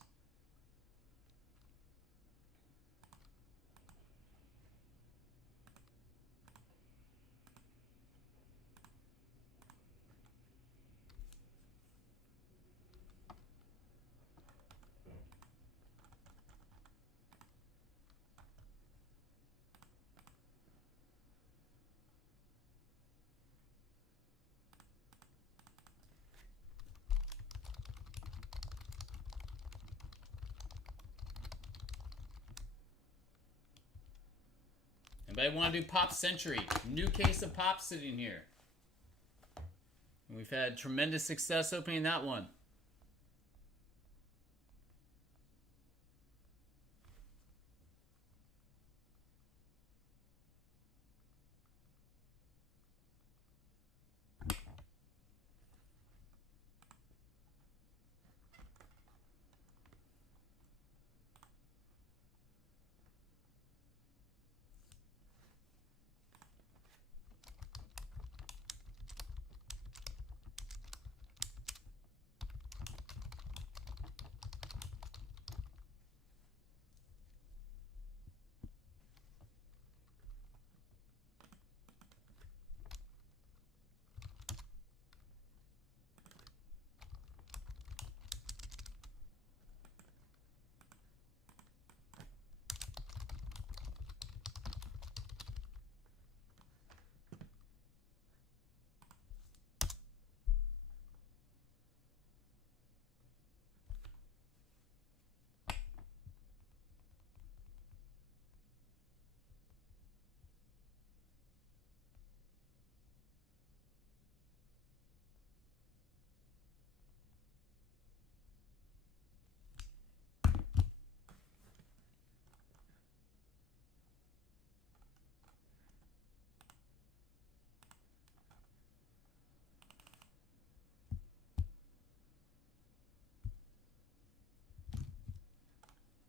Anybody want to do Pop Century? New case of Pop sitting here. And we've had tremendous success opening that one.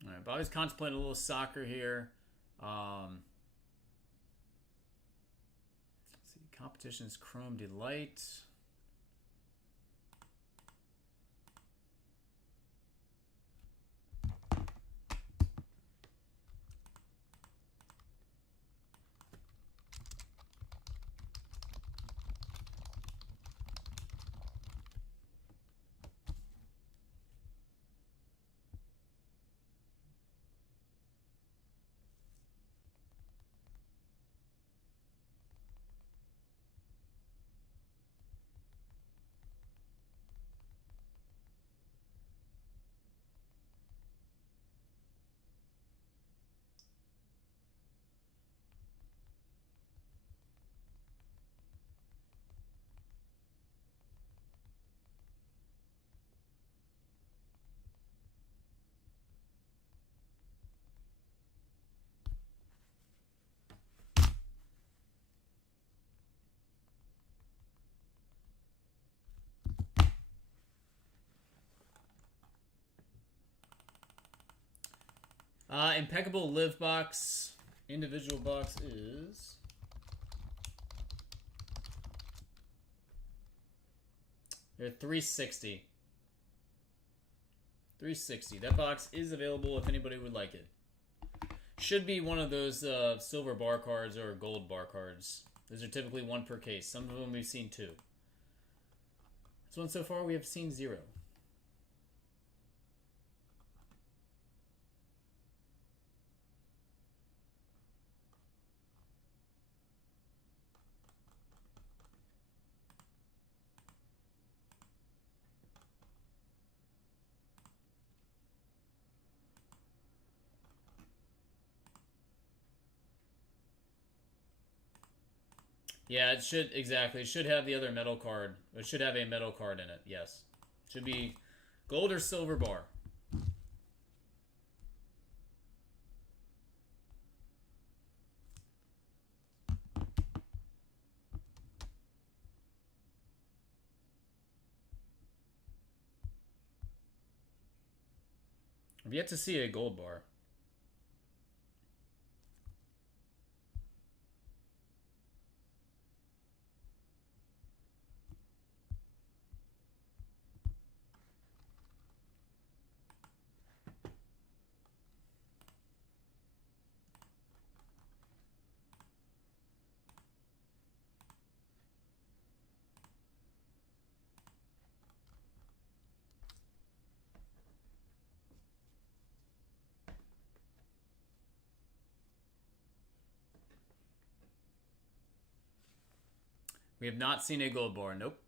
All right, Bobby's contemplating a little soccer here. Let's see, competition's Chrome Delight. Impeccable Live box. Individual box is... They're $360. $360. That box is available if anybody would like it. Should be one of those silver bar cards or gold bar cards. Those are typically one per case. Some of them we've seen two. This one so far we have seen 0. Yeah, it should, exactly. It should have the other metal card. It should have a metal card in it, yes. Should be gold or silver bar. I've yet to see a gold bar. We have not seen a gold bar. Nope.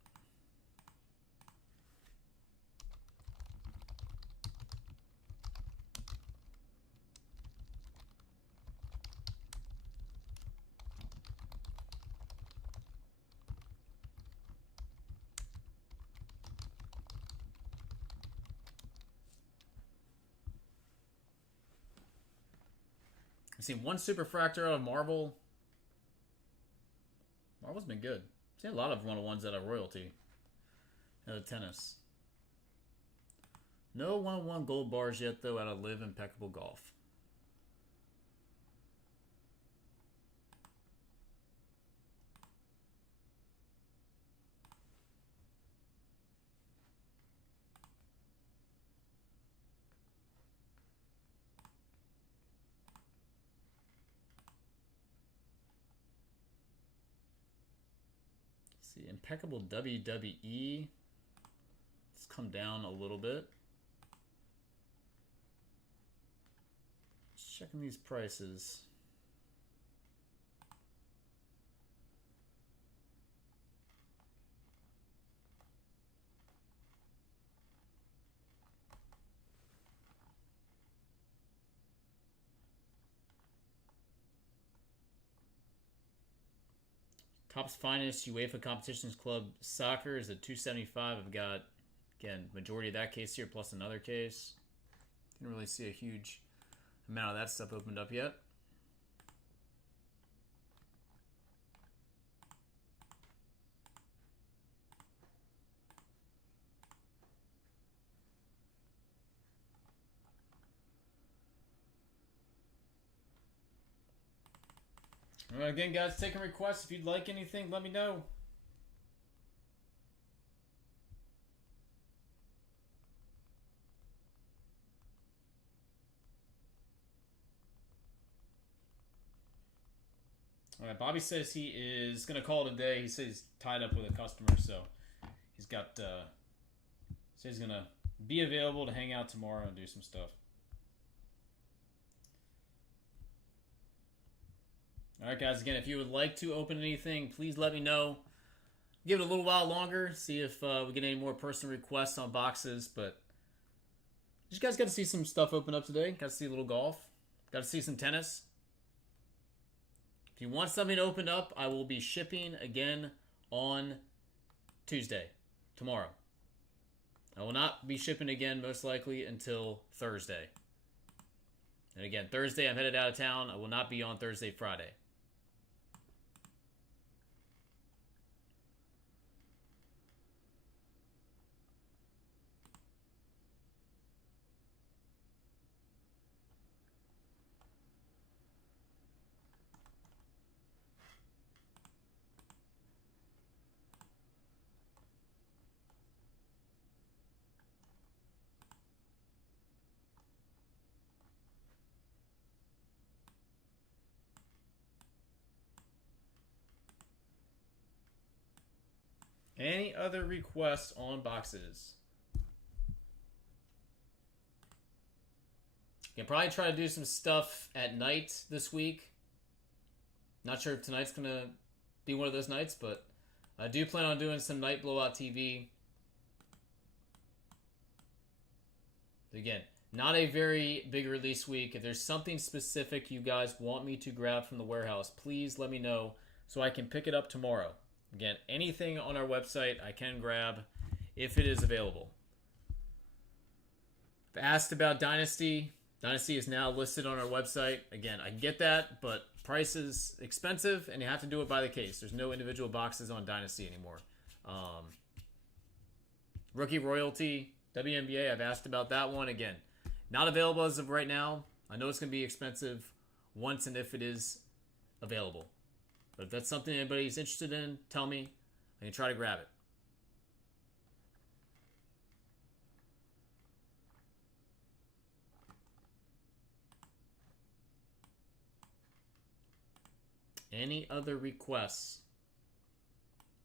I've seen one Superfractor out of Marvel. Marvel's been good. I've seen a lot of 101s out of Royalty. Out of Tennis. No 101 gold bars yet, though, out of Live Impeccable Golf. Let's see, Impeccable WWE. It's come down a little bit. Just checking these prices. Topps Finest UEFA Competitions Club Soccer is at $275. I've got, again, majority of that case here plus another case. Didn't really see a huge amount of that stuff opened up yet. Alright, again, guys, taking requests. If you'd like anything, let me know. Alright, Bobby says he is going to call it a day. He says he's tied up with a customer, so he's got, says he's going to be available to hang out tomorrow and do some stuff. Alright, guys, again, if you would like to open anything, please let me know. Give it a little while longer, see if we get any more personal requests on boxes, but you guys got to see some stuff open up today. Got to see a little golf. Got to see some tennis. If you want something to open up, I will be shipping again on Tuesday, tomorrow. I will not be shipping again, most likely, until Thursday. And again, Thursday, I'm headed out of town. I will not be on Thursday, Friday. Any other requests on boxes? Can probably try to do some stuff at night this week. Not sure if tonight's going to be one of those nights, but I do plan on doing some night Blowout TV. Again, not a very big release week. If there's something specific you guys want me to grab from the warehouse, please let me know so I can pick it up tomorrow. Again, anything on our website I can grab if it is available. If asked about Dynasty, Dynasty is now listed on our website. Again, I get that, but price is expensive and you have to do it by the case. There's no individual boxes on Dynasty anymore. Rookie Royalty, WNBA, I've asked about that one. Again, not available as of right now. I know it's going to be expensive once and if it is available. But if that's something anybody's interested in, tell me. I can try to grab it. Any other requests?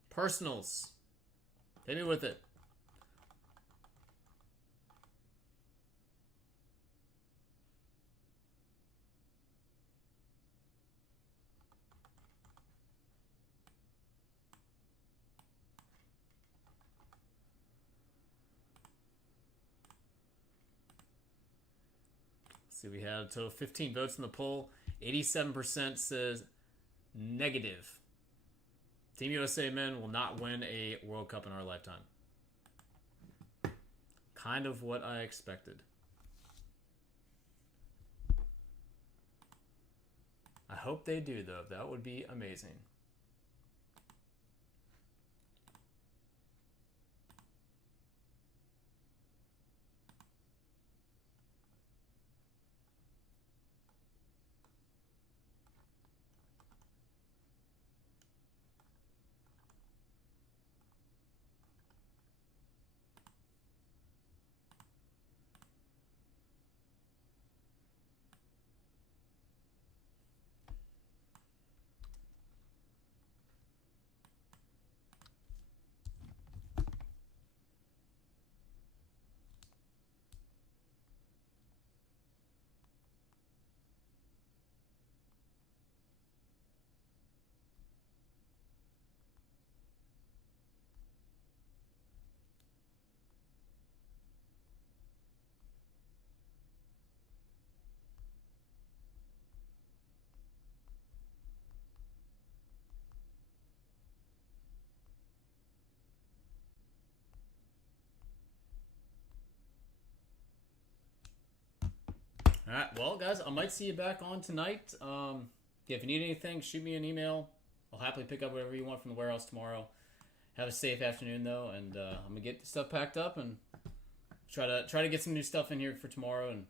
Personals. Hit me with it. See, we had a total of 15 votes in the poll. 87% says negative. Team USA men will not win a World Cup in our lifetime. Kind of what I expected. I hope they do, though. That would be amazing. All right, well, guys, I might see you back on tonight. Yeah, if you need anything, shoot me an email. I'll happily pick up whatever you want from the warehouse tomorrow. Have a safe afternoon, though, and I'm gonna get the stuff packed up and try to get some new stuff in here for tomorrow and